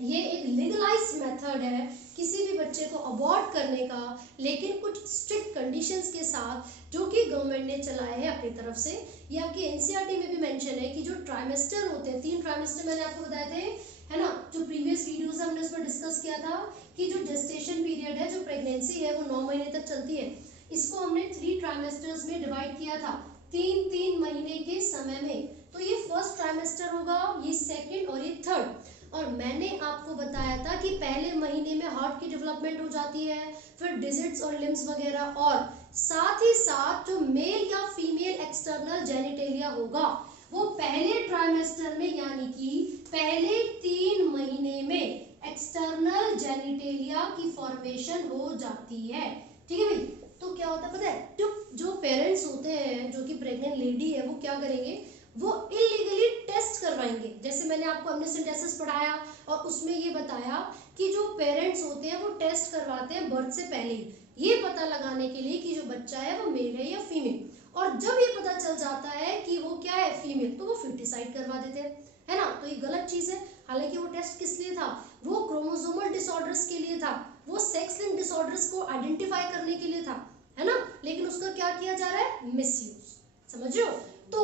ये एक लीगलाइज्ड मेथड है किसी भी बच्चे को अबॉर्ट करने का, लेकिन कुछ स्ट्रिक्ट कंडीशंस के साथ जो कि गवर्नमेंट ने चलाए हैं अपनी तरफ से। ये आपकी NCERT में भी मेंशन है कि जो ट्राइमेस्टर होते हैं, 3 ट्राइमेस्टर मैंने आपको बताए थे, है ना। जो प्रीवियस वीडियोस हमने उस पर डिस्कस किया था कि जो जेस्टेशन पीरियड है, जो प्रेगनेंसी है, वो 9 महीने तक चलती है, इसको हमने 3 ट्राइमेस्टर्स में डिवाइड किया था, 3-3 महीने के समय में। तो ये फर्स्ट ट्राइमेस्टर होगा, ये सेकंड और ये थर्ड। और मैंने आपको बताया था कि पहले महीने में हार्ट की डेवलपमेंट हो जाती है, फिर डिजिट्स और लिम्स वगैरह, और साथ ही साथ जो मेल या फीमेल एक्सटर्नल जेनिटेलिया होगा वो पहले ट्राइमेस्टर में, यानी कि पहले 3 महीने में एक्सटर्नल जेनिटेलिया की फॉर्मेशन हो जाती है, ठीक है भाई। तो क्या होता है पता है, जो पेरेंट्स होते हैं, जो कि प्रेग्नेंट लेडी है, वो क्या करेंगे, वो इलीगली टेस्ट करवाएंगे। जैसे मैंने आपको एमनियोसेंटेसिस पढ़ाया और उसमें ये बताया कि जो पेरेंट्स होते हैं वो टेस्ट करवाते हैं बर्थ से पहले ही, ये पता लगाने के लिए कि जो बच्चा है वो मेल है या फीमेल। और जब ये पता चल जाता है कि वो क्या है, फीमेल, तो वो फिटिसाइड करवा देते हैं, है ना। तो ये गलत चीज है। हालांकि वो टेस्ट किस लिए था, वो क्रोमोसोमल डिसऑर्डर्स के लिए था, वो सेक्स लिंक डिसऑर्डर्स को आइडेंटिफाई करने के लिए था, है ना। लेकिन उसका क्या किया जा रहा है, मिसयूज, समझ रहे हो। तो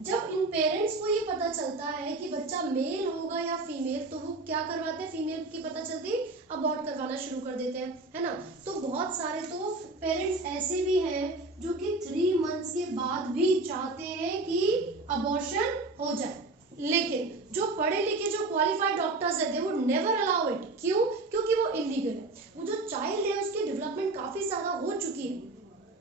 जब इन पेरेंट्स को ये पता चलता है कि बच्चा मेल होगा या फीमेल, तो वो क्या करवाते हैं, फीमेल की पता चलती अबॉर्ट करवाना शुरू कर देते हैं, है ना। तो बहुत सारे तो पेरेंट्स ऐसे भी हैं जो कि 3 मंथ्स के बाद भी चाहते हैं कि अबॉर्शन हो जाए, लेकिन जो पढ़े लिखे जो क्वालिफाइड डॉक्टर्स है, they would never allow it. क्यों? क्योंकि वो इलीगल है। वो जो चाइल्ड है उसकी डेवलपमेंट काफी ज्यादा हो चुकी है,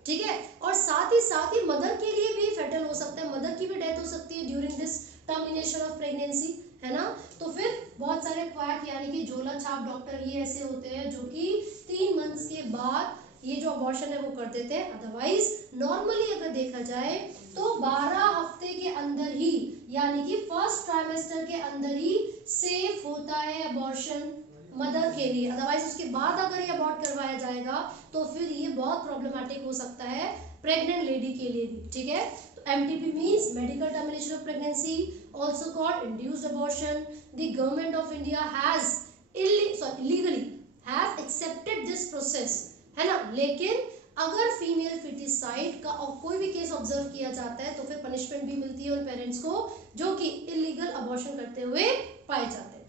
ठीक है, और साथ ही मदर के लिए भी फेटल हो सकता है, मदर की भी डेथ हो सकती है during this termination of pregnancy, है ना। तो फिर बहुत सारे क्वैक यानी कि झोला छाप डॉक्टर ये ऐसे होते हैं जो कि 3 मंथ्स के बाद ये जो अबॉर्शन है वो कर देते हैं। अदरवाइज नॉर्मली अगर देखा जाए तो 12 हफ्ते के अंदर ही यानी कि फर्स्ट ट्राइमेस्टर के अंदर ही सेफ होता है अबॉर्शन मदर के लिए। अदरवाइज उसके बाद अगर ये अबॉर्ट करवाया जाएगा तो फिर ये बहुत प्रॉब्लमेटिक हो सकता है प्रेग्नेंट लेडी के लिए भी, ठीक है। तो MTP means medical termination of pregnancy, also called induced abortion. The government of India has illegally has accepted this process, है ना। लेकिन अगर फीमेल फिटिसाइड का और कोई भी केस ऑब्जर्व किया जाता है तो फिर पनिशमेंट भी मिलती है उन पेरेंट्स को जो कि इलीगल अबॉर्शन करते हुए पाए जाते हैं।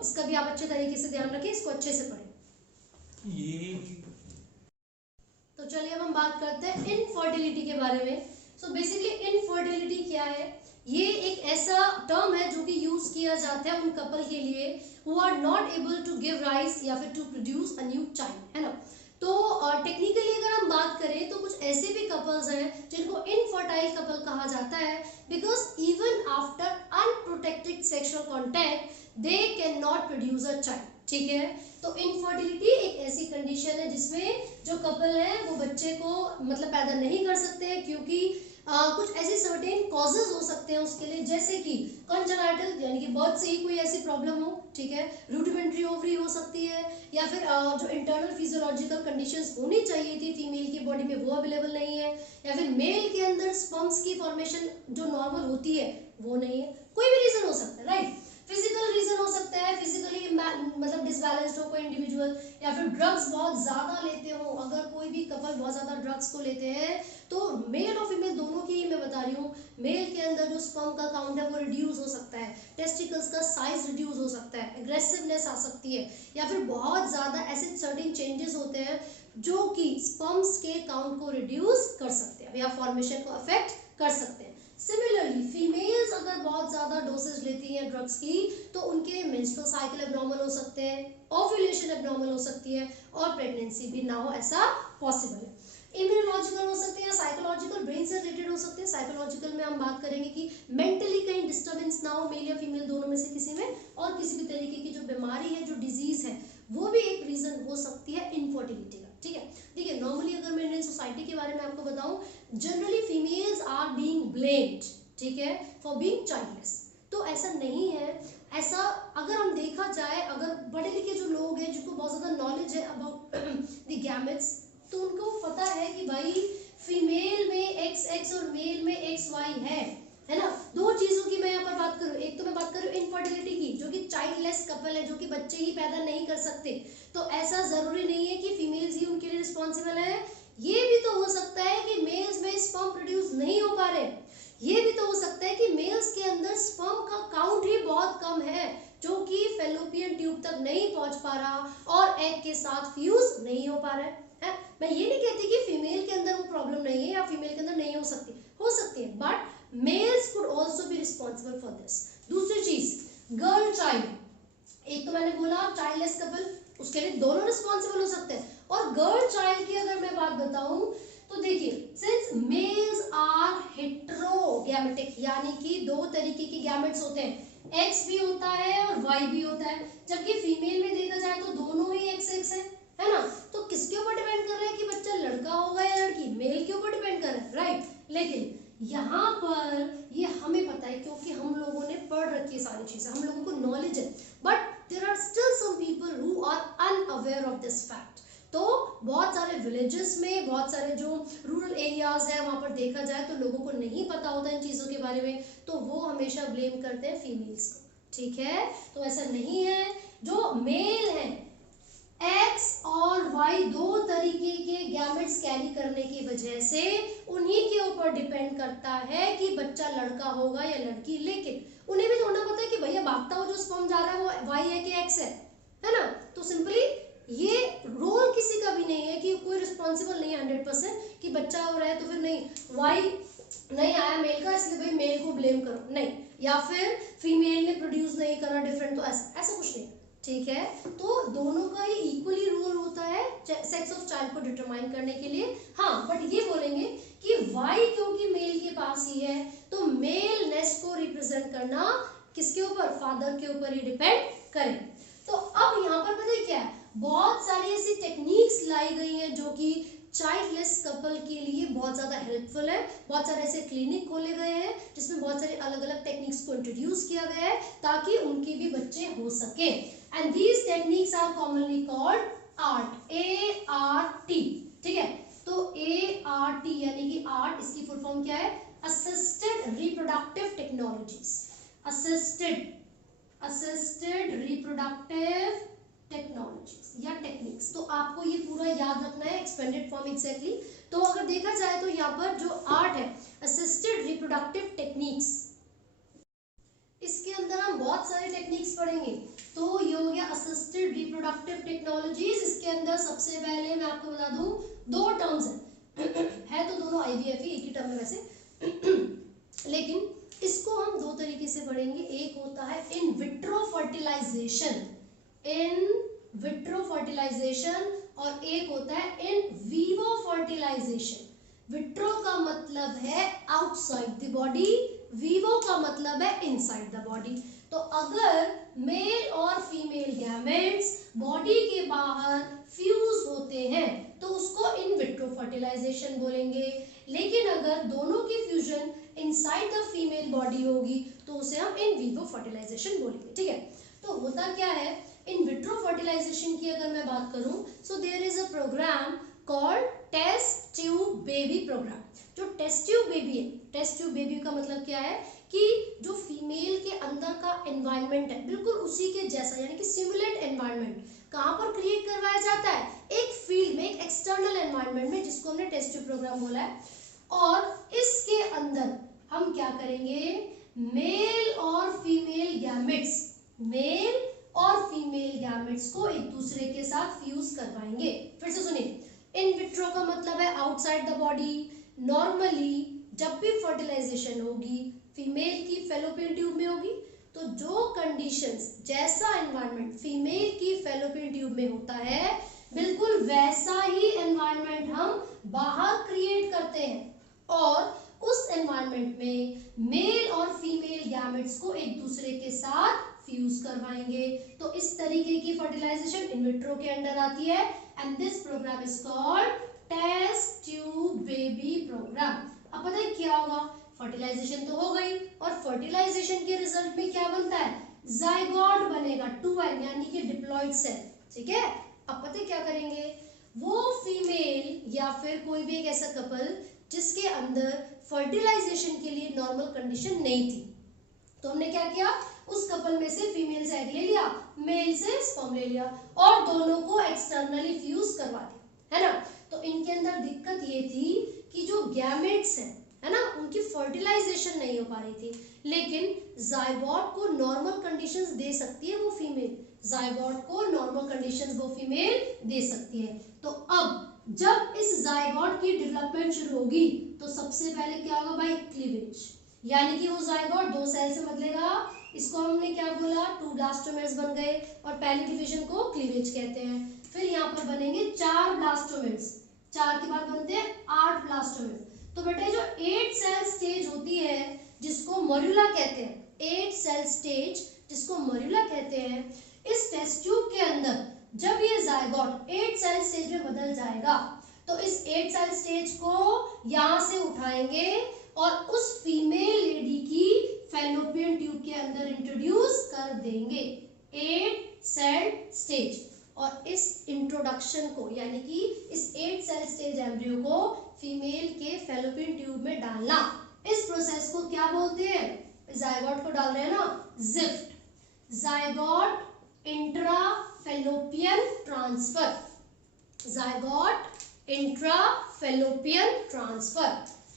इसका भी आप अच्छे तरीके से ध्यान रखें, इसको अच्छे से पढ़ें। तो चलिए अब हम बात करते हैं इनफर्टिलिटी के बारे में। बेसिकली इनफर्टिलिटी क्या है? ये एक ऐसा टर्म है जो कि यूज किया जाता है उन कपल के लिए who are not able to give rise या फिर to produce a new child, है ना। तो टेक्निकली अगर हम बात करें तो कुछ ऐसे भी कपल्स हैं जिनको इनफर्टाइल कपल कहा जाता है, because even after unprotected sexual contact they can not produce a child, ठीक है। तो इनफर्टिलिटी एक ऐसी कंडीशन है जिसमें जो कपल है वो बच्चे को मतलब पैदा नहीं कर सकते हैं, क्योंकि कुछ ऐसे सर्टेन कॉजेज हो सकते हैं उसके लिए, जैसे कि कंजेनाइटल यानी कि बर्थ से ही कोई ऐसी प्रॉब्लम हो, ठीक है, रूडिमेंट्री ओवरी हो सकती है, या फिर जो इंटरनल फिजियोलॉजिकल कंडीशंस होनी चाहिए थी फीमेल की बॉडी में वो अवेलेबल नहीं है, या फिर मेल के अंदर स्पर्म्स की फॉर्मेशन जो नॉर्मल होती है वो नहीं है। कोई भी रीजन हो सकता है, राइट। फिजिकल रीजन हो सकता है, फिजिकली मतलब डिसबैलेंस्ड हो कोई इंडिविजुअल, या फिर ड्रग्स बहुत ज्यादा लेते हो। अगर कोई भी कपल बहुत ज्यादा ड्रग्स को लेते हैं तो मेल और फीमेल दोनों की ही मैं बता रही हूँ, मेल के अंदर जो स्पर्म का काउंट है वो रिड्यूस हो सकता है, टेस्टिकल्स का साइज रिड्यूस हो सकता है, एग्रेसिवनेस आ सकती है, या फिर बहुत ज्यादा ऐसे सर्टेन चेंजेस होते हैं जो कि स्पर्म्स के काउंट को रिड्यूस कर सकते हैं या फॉर्मेशन को अफेक्ट कर सकते हैं। सिमिलरली फीमेल्स अगर बहुत ज्यादा डोसेज लेती हैं ड्रग्स की तो उनके मेंस्ट्रुअल साइकिल एब्नॉर्मल हो सकते हैं, ओव्यूलेशन एब्नॉर्मल हो सकती है और प्रेगनेंसी भी ना हो, ऐसा पॉसिबल है। इम्यूनोलॉजिकल हो सकते हैं, साइकोलॉजिकल, ब्रेन से रिलेटेड हो सकते हैं। साइकोलॉजिकल में हम बात करेंगे कि मेंटली कहीं डिस्टर्बेंस ना हो मेल या फीमेल दोनों में से किसी में, और किसी भी तरीके की जो बीमारी है जो डिजीज है वो भी एक रीजन हो सकती है इनफर्टिलिटी का, ठीक है। देखिए नॉर्मली अगर मैं इंडियन सोसाइटी के बारे में आपको बताऊं, generally females are being blamed, ठीक है, फॉर बीइंग चाइल्डलेस। तो ऐसा नहीं है। ऐसा अगर हम देखा जाए, अगर पढ़े लिखे जो लोग हैं जिनको बहुत ज्यादा नॉलेज है अबाउट द गैमेट्स, तो उनको पता है कि भाई फीमेल में XX और मेल में XY है ना। दो चीजों की मैं यहाँ पर बात करूँ, एक तो मैं बात करूँ इनफर्टिलिटी की जो कि चाइल्डलेस कपल है, जो कि बच्चे ही पैदा नहीं कर सकते, तो ऐसा जरूरी नहीं है कि फीमेल्स ही उनके लिए रिस्पॉन्सिबल है। ये भी तो हो सकता है कि मेल्स में स्पर्म प्रोड्यूस नहीं हो पा रहे, ये भी तो हो सकता है कि मेल्स के अंदर स्पर्म का काउंट ही बहुत कम है जो कि फेलोपियन ट्यूब तक नहीं पहुंच पा रहा और एग के साथ फ्यूज नहीं हो पा रहा है। मैं ये नहीं कहती कि फीमेल के अंदर वो प्रॉब्लम नहीं है या फीमेल के अंदर नहीं हो सकती है, but males could also be responsible for this. दूसरी चीज गर्ल चाइल्ड, एक तो मैंने बोला चाइल्डलेस कपल, उसके लिए दोनों रिस्पॉन्सिबल हो सकते हैं। और गर्ल चाइल्ड की अगर मैं बात बताऊं तो देखिए, सिंस मेल्स आर हेटेरोगैमेटिक यानी कि दो तरीके के गैमेट्स होते हैं, X भी होता है और Y भी होता है, जबकि फीमेल में देखा जाए तो दोनों ही XX है ना। तो किसके ऊपर डिपेंड कर रहा है कि बच्चा लड़का होगा या लड़की, मेल के ऊपर डिपेंड कर रहा है, राइट। लेकिन यहाँ पर ये हमें पता है क्योंकि हम लोगों ने पढ़ रखी है सारी चीजें, हम लोगों को नॉलेज है, but there are still some people who are unaware of this fact. तो बहुत सारे विलेजेस में, बहुत सारे जो रूरल एरियाज है वहां पर देखा जाए तो लोगों को नहीं पता होता इन चीजों के बारे में, तो वो हमेशा ब्लेम करते हैं फीमेल्स को, ठीक है। तो ऐसा नहीं है, जो मेल है एक्स और वाई दो तरीके के गैमेट्स कैरी करने की वजह से उन्हीं के ऊपर डिपेंड करता है कि बच्चा लड़का होगा या लड़की, लेकिन उन्हें भी थोड़ा पता है कि भैया भागता हुआ जो स्पर्म जा रहा है वो वाई है कि एक्स है ना। तो सिंपली ये रोल किसी का भी नहीं है कि कोई रिस्पॉन्सिबल नहीं है 100% कि बच्चा हो रहा है तो फिर नहीं वाई नहीं आया मेल का इसलिए भाई मेल को ब्लेम करो, नहीं, या फिर फीमेल ने प्रोड्यूस नहीं करा डिफरेंट, तो ऐसा कुछ नहीं, ठीक है। तो दोनों का ही इक्वली रोल होता है सेक्स ऑफ चाइल्ड को डिटरमाइन करने के लिए। हाँ, बट ये बोलेंगे कि वाई क्योंकि मेल के पास ही है तो मेल नेस्ट को रिप्रेजेंट करना किसके ऊपर, फादर के ऊपर ही डिपेंड करे। तो अब यहाँ पर पता है क्या है, बहुत सारी ऐसी टेक्निक्स लाई गई हैं जो कि चाइल्डलेस कपल के लिए बहुत ज़्यादा हेल्पफुल है। बहुत सारे ऐसे क्लिनिक खोले गए हैं जिसमें बहुत सारे अलग अलग टेक्निक्स को इंट्रोड्यूस किया गया है ताकि उनके भी बच्चे हो सके। And these techniques are commonly called ART, ART, ठीक है। तो ART यानी कि आर्ट, इसकी फुल फॉर्म क्या है, assisted reproductive technologies, assisted reproductive technologies या टेक्निक्स। तो आपको ये पूरा याद रखना है, एक्सपेंडेड फॉर्म एग्जैक्टली। तो अगर देखा जाए तो यहाँ पर जो आर्ट है असिस्टेड रिप्रोडक्टिव टेक्निक्स, इसके अंदर हम बहुत सारे टेक्निक्स पढ़ेंगे। तो ये हो गया असिस्टेड रिप्रोडक्टिव टेक्नोलॉजीज। इसके अंदर सबसे पहले मैं आपको बता दूं दो टर्म्स है तो दोनों IVF ही एक ही टर्म है वैसे लेकिन इसको हम दो तरीके से पढ़ेंगे। एक होता है in vitro fertilization, in vitro fertilization, और एक होता है इन वीवो फर्टिलाइजेशन। विट्रो का मतलब है आउटसाइड द बॉडी, वीवो का मतलब है इनसाइड द बॉडी। तो अगर मेल और फीमेल गैमेट्स बॉडी के बाहर फ्यूज होते हैं तो उसको इन विट्रो फर्टिलाइजेशन बोलेंगे, लेकिन अगर दोनों की fusion inside the female body होगी तो उसे हम इन वीवो फर्टिलाइजेशन बोलेंगे, ठीक है। तो होता क्या है, इन विट्रो फर्टिलाइजेशन की अगर मैं बात करूं, so there is a programme called test tube baby programme. जो टेस्ट ट्यूब बेबी है, टेस्ट ट्यूब बेबी का मतलब क्या है कि जो फीमेल के अंदर का एनवायरनमेंट है बिल्कुल उसी के जैसा, यानी कि सिमुलेट एनवायरनमेंट कहाँ पर क्रिएट करवाया जाता है, एक फील्ड में, एक एक्सटर्नल एनवायरनमेंट में, जिसको हमने टेस्ट ट्यूब प्रोग्राम बोला है। और इसके अंदर हम क्या करेंगे, मेल और फीमेल गैमेट्स, मेल और फीमेल गैमेट्स को एक दूसरे के साथ फ्यूज करवाएंगे। फिर से सुनिए, इन विट्रो का मतलब है आउटसाइड द बॉडी। नॉर्मली जब भी फर्टिलाइजेशन होगी फीमेल की फैलोपियन ट्यूब में होगी, तो जो कंडीशंस, जैसा एनवायरनमेंट फीमेल की फैलोपियन ट्यूब में होता है बिल्कुल वैसा ही एनवायरनमेंट हम बाहर क्रिएट करते हैं, और उस एनवायरनमेंट में मेल और फीमेल गैमेट्स को एक दूसरे के साथ फ्यूज करवाएंगे। तो इस तरीके की फर्टिलाइजेशन इन विट्रो के अंडर आती है and this programme is called test tube baby programme. अब पता है क्या होगा, फर्टिलाइजेशन तो हो गई और फर्टिलाइजेशन के रिजल्ट में क्या बनता है, जाइगोट बनेगा, 2N यानी कि डिप्लॉइड सेल, ठीक है। अब पता है क्या करेंगे, वो फीमेल या फिर कोई भी एक ऐसा कपल जिसके अंदर फर्टिलाइजेशन के लिए नॉर्मल कंडीशन नहीं थी, तो हमने क्या किया, उस कपल में से फीमेल से एग ले लिया, मेल से स्पर्म ले लिया और दोनों को एक्सटर्नली फ्यूज करवा दिया, है ना। तो इनके अंदर दिक्कत ये थी कि जो गैमेट्स हैं, है ना, उनकी फर्टिलाइजेशन नहीं हो पा रही थी, लेकिन जाइगोट को नॉर्मल कंडीशंस दे सकती है वो फीमेल, जाइगोट को नॉर्मल कंडीशंस वो फीमेल दे सकती है। तो अब जब इस जाइगोट की डेवलपमेंट शुरू होगी तो सबसे पहले क्या होगा भाई, क्लीवेज, यानी कि वो जाइगोट दो सेल से बदलेगा। इसको हमने क्या बोला, 2 ब्लास्टोमेर्स बन गए और पहली डिवीजन को क्लीवेज कहते हैं। फिर यहाँ पर बनेंगे 4 ब्लास्टोमेर्स, 4 के बाद बनते हैं 8 ब्लास्टोमेर्स। तो बेटे जो 8 सेल स्टेज होती है जिसको मॉड्यूला कहते हैं, 8 सेल स्टेज जिसको मॉड्यूला कहते हैं, इस टेस्ट ट्यूब के अंदर जब ये जाइगोट 8 सेल स्टेज में बदल जाएगा तो इस 8 सेल स्टेज को यहाँ से उठाएंगे और उस फीमेल लेडी की फैलोपियन ट्यूब के अंदर इंट्रोड्यूस कर देंगे, 8 सेल स्टेज। और इस इंट्रोडक्शन को, यानी कि इस 8 सेल स्टेज एम्ब्रियो को फीमेल के फैलोपियन ट्यूब में डालना, इस प्रोसेस को क्या बोलते हैं, जाइगोट को डाल रहे हैं ना, gift, zygote intrafallopian transfer, zygote intrafallopian transfer.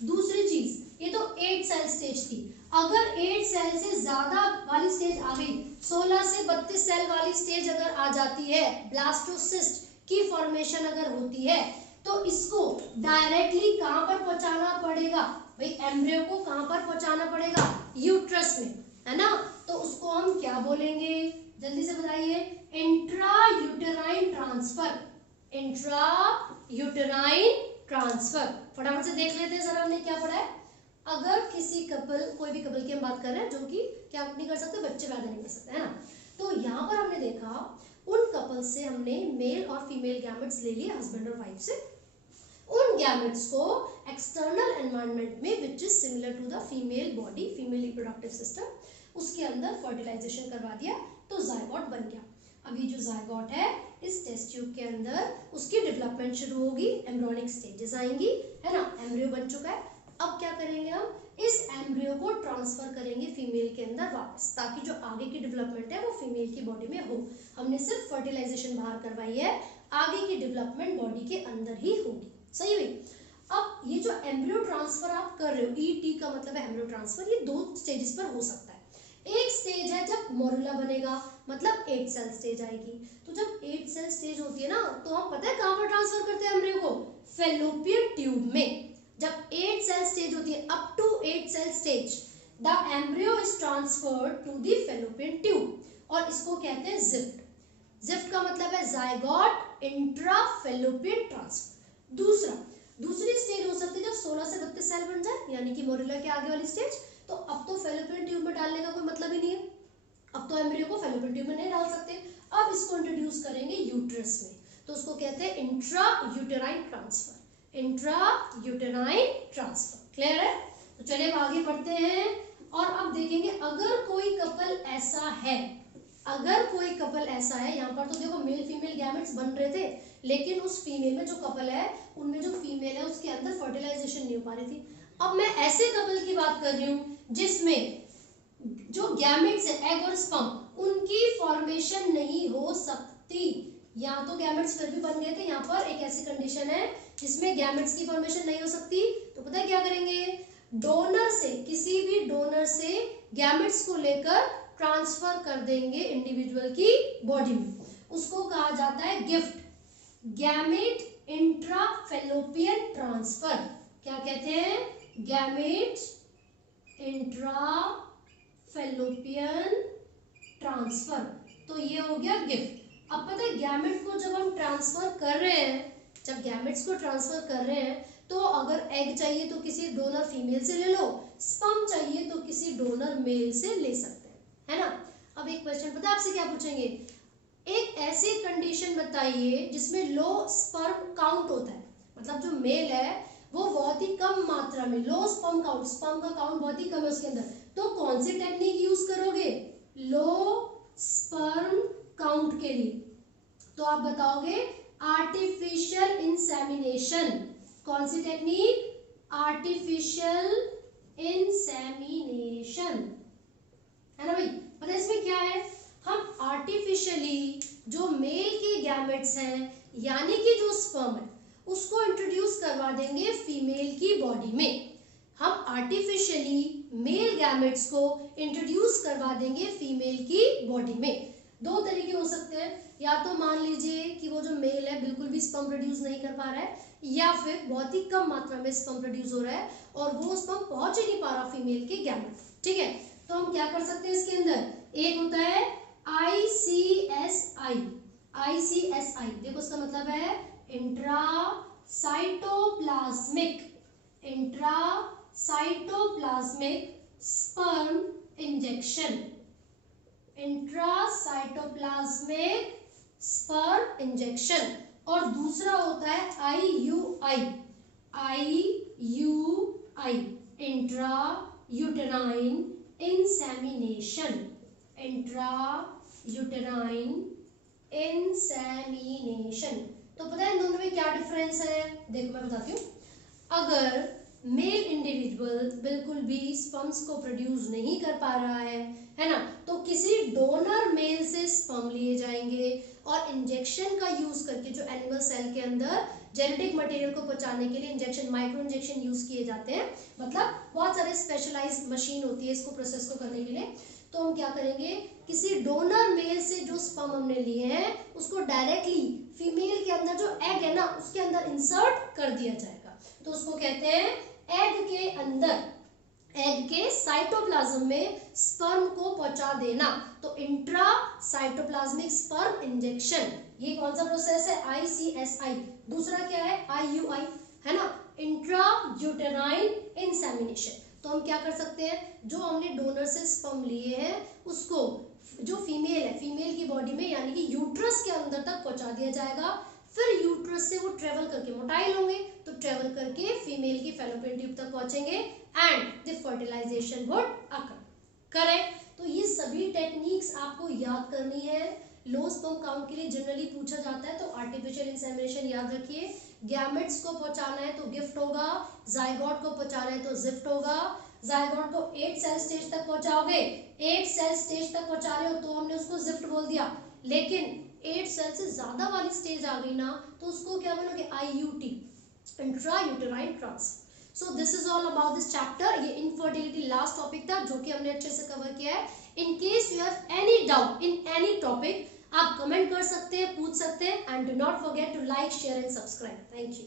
दूसरी चीज, ये तो 8 सेल स्टेज थी, अगर 8 सेल से ज्यादा वाली स्टेज आ गई, 16 से 32 सेल वाली स्टेज अगर आ जाती है, ब्लास्टोसिस्ट की फॉर्मेशन अगर होती है, तो इसको डायरेक्टली कहां पर पहुंचाना पड़ेगा भाई, एम्ब्रियो को कहां पर पहुंचाना पड़ेगा, यूट्रस में, है ना। तो उसको हम क्या बोलेंगे, जल्दी से बताइए, intra uterine transfer, intra uterine transfer. फटाफट से देख लेते हैं जरा हमने क्या पढ़ा है। अगर किसी कपल, कोई भी कपल की हम बात कर रहे हैं जो कि क्या नहीं कर सकते, बच्चे पैदा नहीं कर सकते, है ना। तो यहाँ पर हमने देखा उन कपल से हमने मेल और फीमेल गैमेट्स ले लिए, हस्बैंड और वाइफ से। उन गैमेट्स को एक्सटर्नल एनवायरनमेंट में which is similar to the female body, female reproductive system, उसके अंदर फर्टिलाइजेशन करवा दिया तो जायगोट बन गया। अब ये जो जायगोट है, इस टेस्ट ट्यूब के अंदर उसकी डेवलपमेंट शुरू होगी, एम्ब्रियोनिक स्टेजेस आएंगी, है ना। एम्ब्रियो बन चुका है, अब क्या करेंगे हम, इस एम्ब्रियो को ट्रांसफर करेंगे फीमेल के अंदर वापस, ताकि जो आगे की डेवलपमेंट है वो फीमेल की बॉडी में हो। हमने सिर्फ फर्टिलाइजेशन बाहर करवाई है, आगे की डेवलपमेंट बॉडी के अंदर ही होगी, सही हुई। अब ये जो एम्ब्रियो ट्रांसफर आप कर रहे हो, ईटी का मतलब है एम्ब्रियो ट्रांसफर, ये 2 स्टेजेस पर हो सकता है। एक स्टेज है जब मोरुला बनेगा, मतलब 8 सेल स्टेज आएगी। तो जब 8 सेल स्टेज होती है ना, तो हम पता है कहां पर ट्रांसफर करते हैं एम्ब्रियो को, फेलोपियन ट्यूब में। जब 8 सेल स्टेज होती है, up to 8 cell stage, the embryo is transferred to the fallopian tube, और इसको कहते हैं जिफ्ट। जिफ्ट का मतलब है जायगोट इंट्राफेलोपियन ट्रांसफर। दूसरी स्टेज हो सकती है जब 16 से 32 सेल बन जाए, यानी कि मोरुला के आगे वाली स्टेज। तो अब तो फेलोपियन ट्यूब में डालने का कोई मतलब ही नहीं है, अब तो एम्ब्रियो को फेलोपियन ट्यूब में नहीं डाल सकते। अब इसको इंट्रोड्यूस करेंगे यूट्रस में, तो उसको कहते हैं intra uterine transfer, intra uterine transfer. Clear है। तो चलिए अब आगे बढ़ते हैं और अब देखेंगे अगर कोई कपल ऐसा है, अगर कोई कपल ऐसा है, यहाँ पर तो देखो मेल फीमेल गैमेट्स बन रहे थे, लेकिन उस फीमेल में जो कपल है, उनमें जो फीमेल है उसके अंदर फर्टिलाइजेशन नहीं हो पा रही थी। अब मैं ऐसे कपल की बात कर रही हूँ जिसमें जो गैमेट्स है, एग और स्पर्म, उनकी फॉर्मेशन नहीं हो सकती। यहाँ तो गैमेट्स फिर भी बन गए थे, यहाँ पर एक ऐसी कंडीशन है जिसमें गैमेट्स की फॉर्मेशन नहीं हो सकती। तो पता है क्या करेंगे, डोनर से, किसी भी डोनर से गैमेट्स को लेकर ट्रांसफर कर देंगे इंडिविजुअल की बॉडी में। उसको कहा जाता है गिफ्ट, गैमेट इंट्राफेलोपियन ट्रांसफर। क्या कहते हैं, गैमेट इंट्राफेलोपियन ट्रांसफर। तो ये हो गया गिफ्ट। अब पता है गैमेट को जब हम ट्रांसफर कर रहे हैं, जब गैमेट्स को ट्रांसफर कर रहे हैं, तो अगर एग चाहिए तो किसी डोनर फीमेल से ले लो, स्पर्म चाहिए तो किसी डोनर मेल से ले सकते हैं, है ना। अब एक क्वेश्चन पता है आपसे क्या पूछेंगे, एक ऐसी कंडीशन बताइए जिसमें लो स्पर्म काउंट होता है, मतलब जो मेल है वो बहुत ही कम मात्रा में, लो स्पर्म काउंट, स्पर्म का काउंट बहुत ही कम है उसके अंदर, तो कौन सी टेक्निक यूज करोगे, लो स्पर्म काउंट के लिए। तो आप बताओगे आर्टिफिशियल इंसेमिनेशन। कौन सी टेक्निक, आर्टिफिशियल इंसेमिनेशन, है ना भाई। पता है इसमें क्या है, हम आर्टिफिशियली जो मेल के गैमेट्स हैं, यानी कि जो स्पर्म है, उसको इंट्रोड्यूस करवा देंगे फीमेल की बॉडी में। हम आर्टिफिशियली मेल गैमेट्स को इंट्रोड्यूस करवा देंगे फीमेल की बॉडी में। 2 तरीके हो सकते हैं, या तो मान लीजिए कि वो जो मेल है बिल्कुल भी स्पर्म प्रोड्यूस नहीं कर पा रहा है, या फिर बहुत ही कम मात्रा में स्पर्म प्रोड्यूस हो रहा है और वो स्पर्म पहुंच ही नहीं पा रहा फीमेल के गैमेट। ठीक है, तो हम क्या कर सकते हैं इसके अंदर, एक होता है ICSI, ICSI देखो उसका मतलब है intracytoplasmic, intracytoplasmic sperm injection, intracytoplasmic sperm injection. और दूसरा होता है IUI, IUI intra uterine insemination, intra uterine insemination. तो पता है इन दोनों में क्या डिफरेंस है, देखो मैं बताती हूँ। अगर मेल इंडिविजुअल बिल्कुल भी स्पर्म्स को प्रोड्यूस नहीं कर पा रहा है ना, तो किसी डोनर मेल से स्पर्म लिए और इंजेक्शन का यूज करके जो एनिमल सेल के अंदर जेनेटिक मटेरियल को पहुंचाने के लिए इंजेक्शन, माइक्रो इंजेक्शन यूज किए जाते हैं। मतलब बहुत सारे स्पेशलाइज्ड मशीन होती है इसको प्रोसेस को करने के लिए। तो हम क्या करेंगे, किसी डोनर मेल से जो स्पर्म हमने लिए हैं उसको डायरेक्टली फीमेल के अंदर जो एग है ना उसके अंदर इंसर्ट कर दिया जाएगा। तो उसको कहते हैं एग के अंदर, एग के साइटोप्लाज्म में स्पर्म को पहुंचा देना। तो इंट्रा साइटोप्लाज्मिक स्पर्म इंजेक्शन, ये कौन सा प्रोसेस है, ICSI। दूसरा क्या है, IUI, है ना, इंट्रा यूटेराइन इंसेमिनेशन। तो हम क्या कर सकते हैं, जो हमने डोनर से स्पर्म लिए हैं उसको जो फीमेल है, फीमेल की बॉडी में यानी कि यूट्रस के अंदर तक पहुंचा दिया जाएगा। फिर यूट्रस से वो ट्रेवल करके मोटाइल होंगे, तो ट्रेवल करके फीमेल की फैलोपियन ट्यूब तक पहुंचेंगे and the fertilisation would occur. Correct. तो ये सभी टेक्निक्स आपको याद करनी है। लो स्पर्म काउंट के लिए जनरली पूछा जाता है, तो आर्टिफिशियल इंसेमिनेशन याद रखिए। गैमेट्स को पहुंचाना है तो गिफ्ट होगा, जाइगोट को पहुंचाना है तो जिफ्ट होगा। जाइगोट को 8 सेल स्टेज तक पहुंचाओगे, 8 सेल स्टेज तक पहुंचा रहे हो तो हमने उसको जिफ्ट बोल दिया। लेकिन 8 सेल से ज्यादा वाली स्टेज आ गई ना तो उसको क्या बोलोगे, IUT, intra uterine transfer. So this is all about this chapter. ये इनफर्टिलिटी लास्ट टॉपिक था जो कि हमने अच्छे से कवर किया है। In case you have any doubt in any topic, आप कमेंट कर सकते हैं, पूछ सकते हैं। And do not forget to like, share and subscribe. Thank you.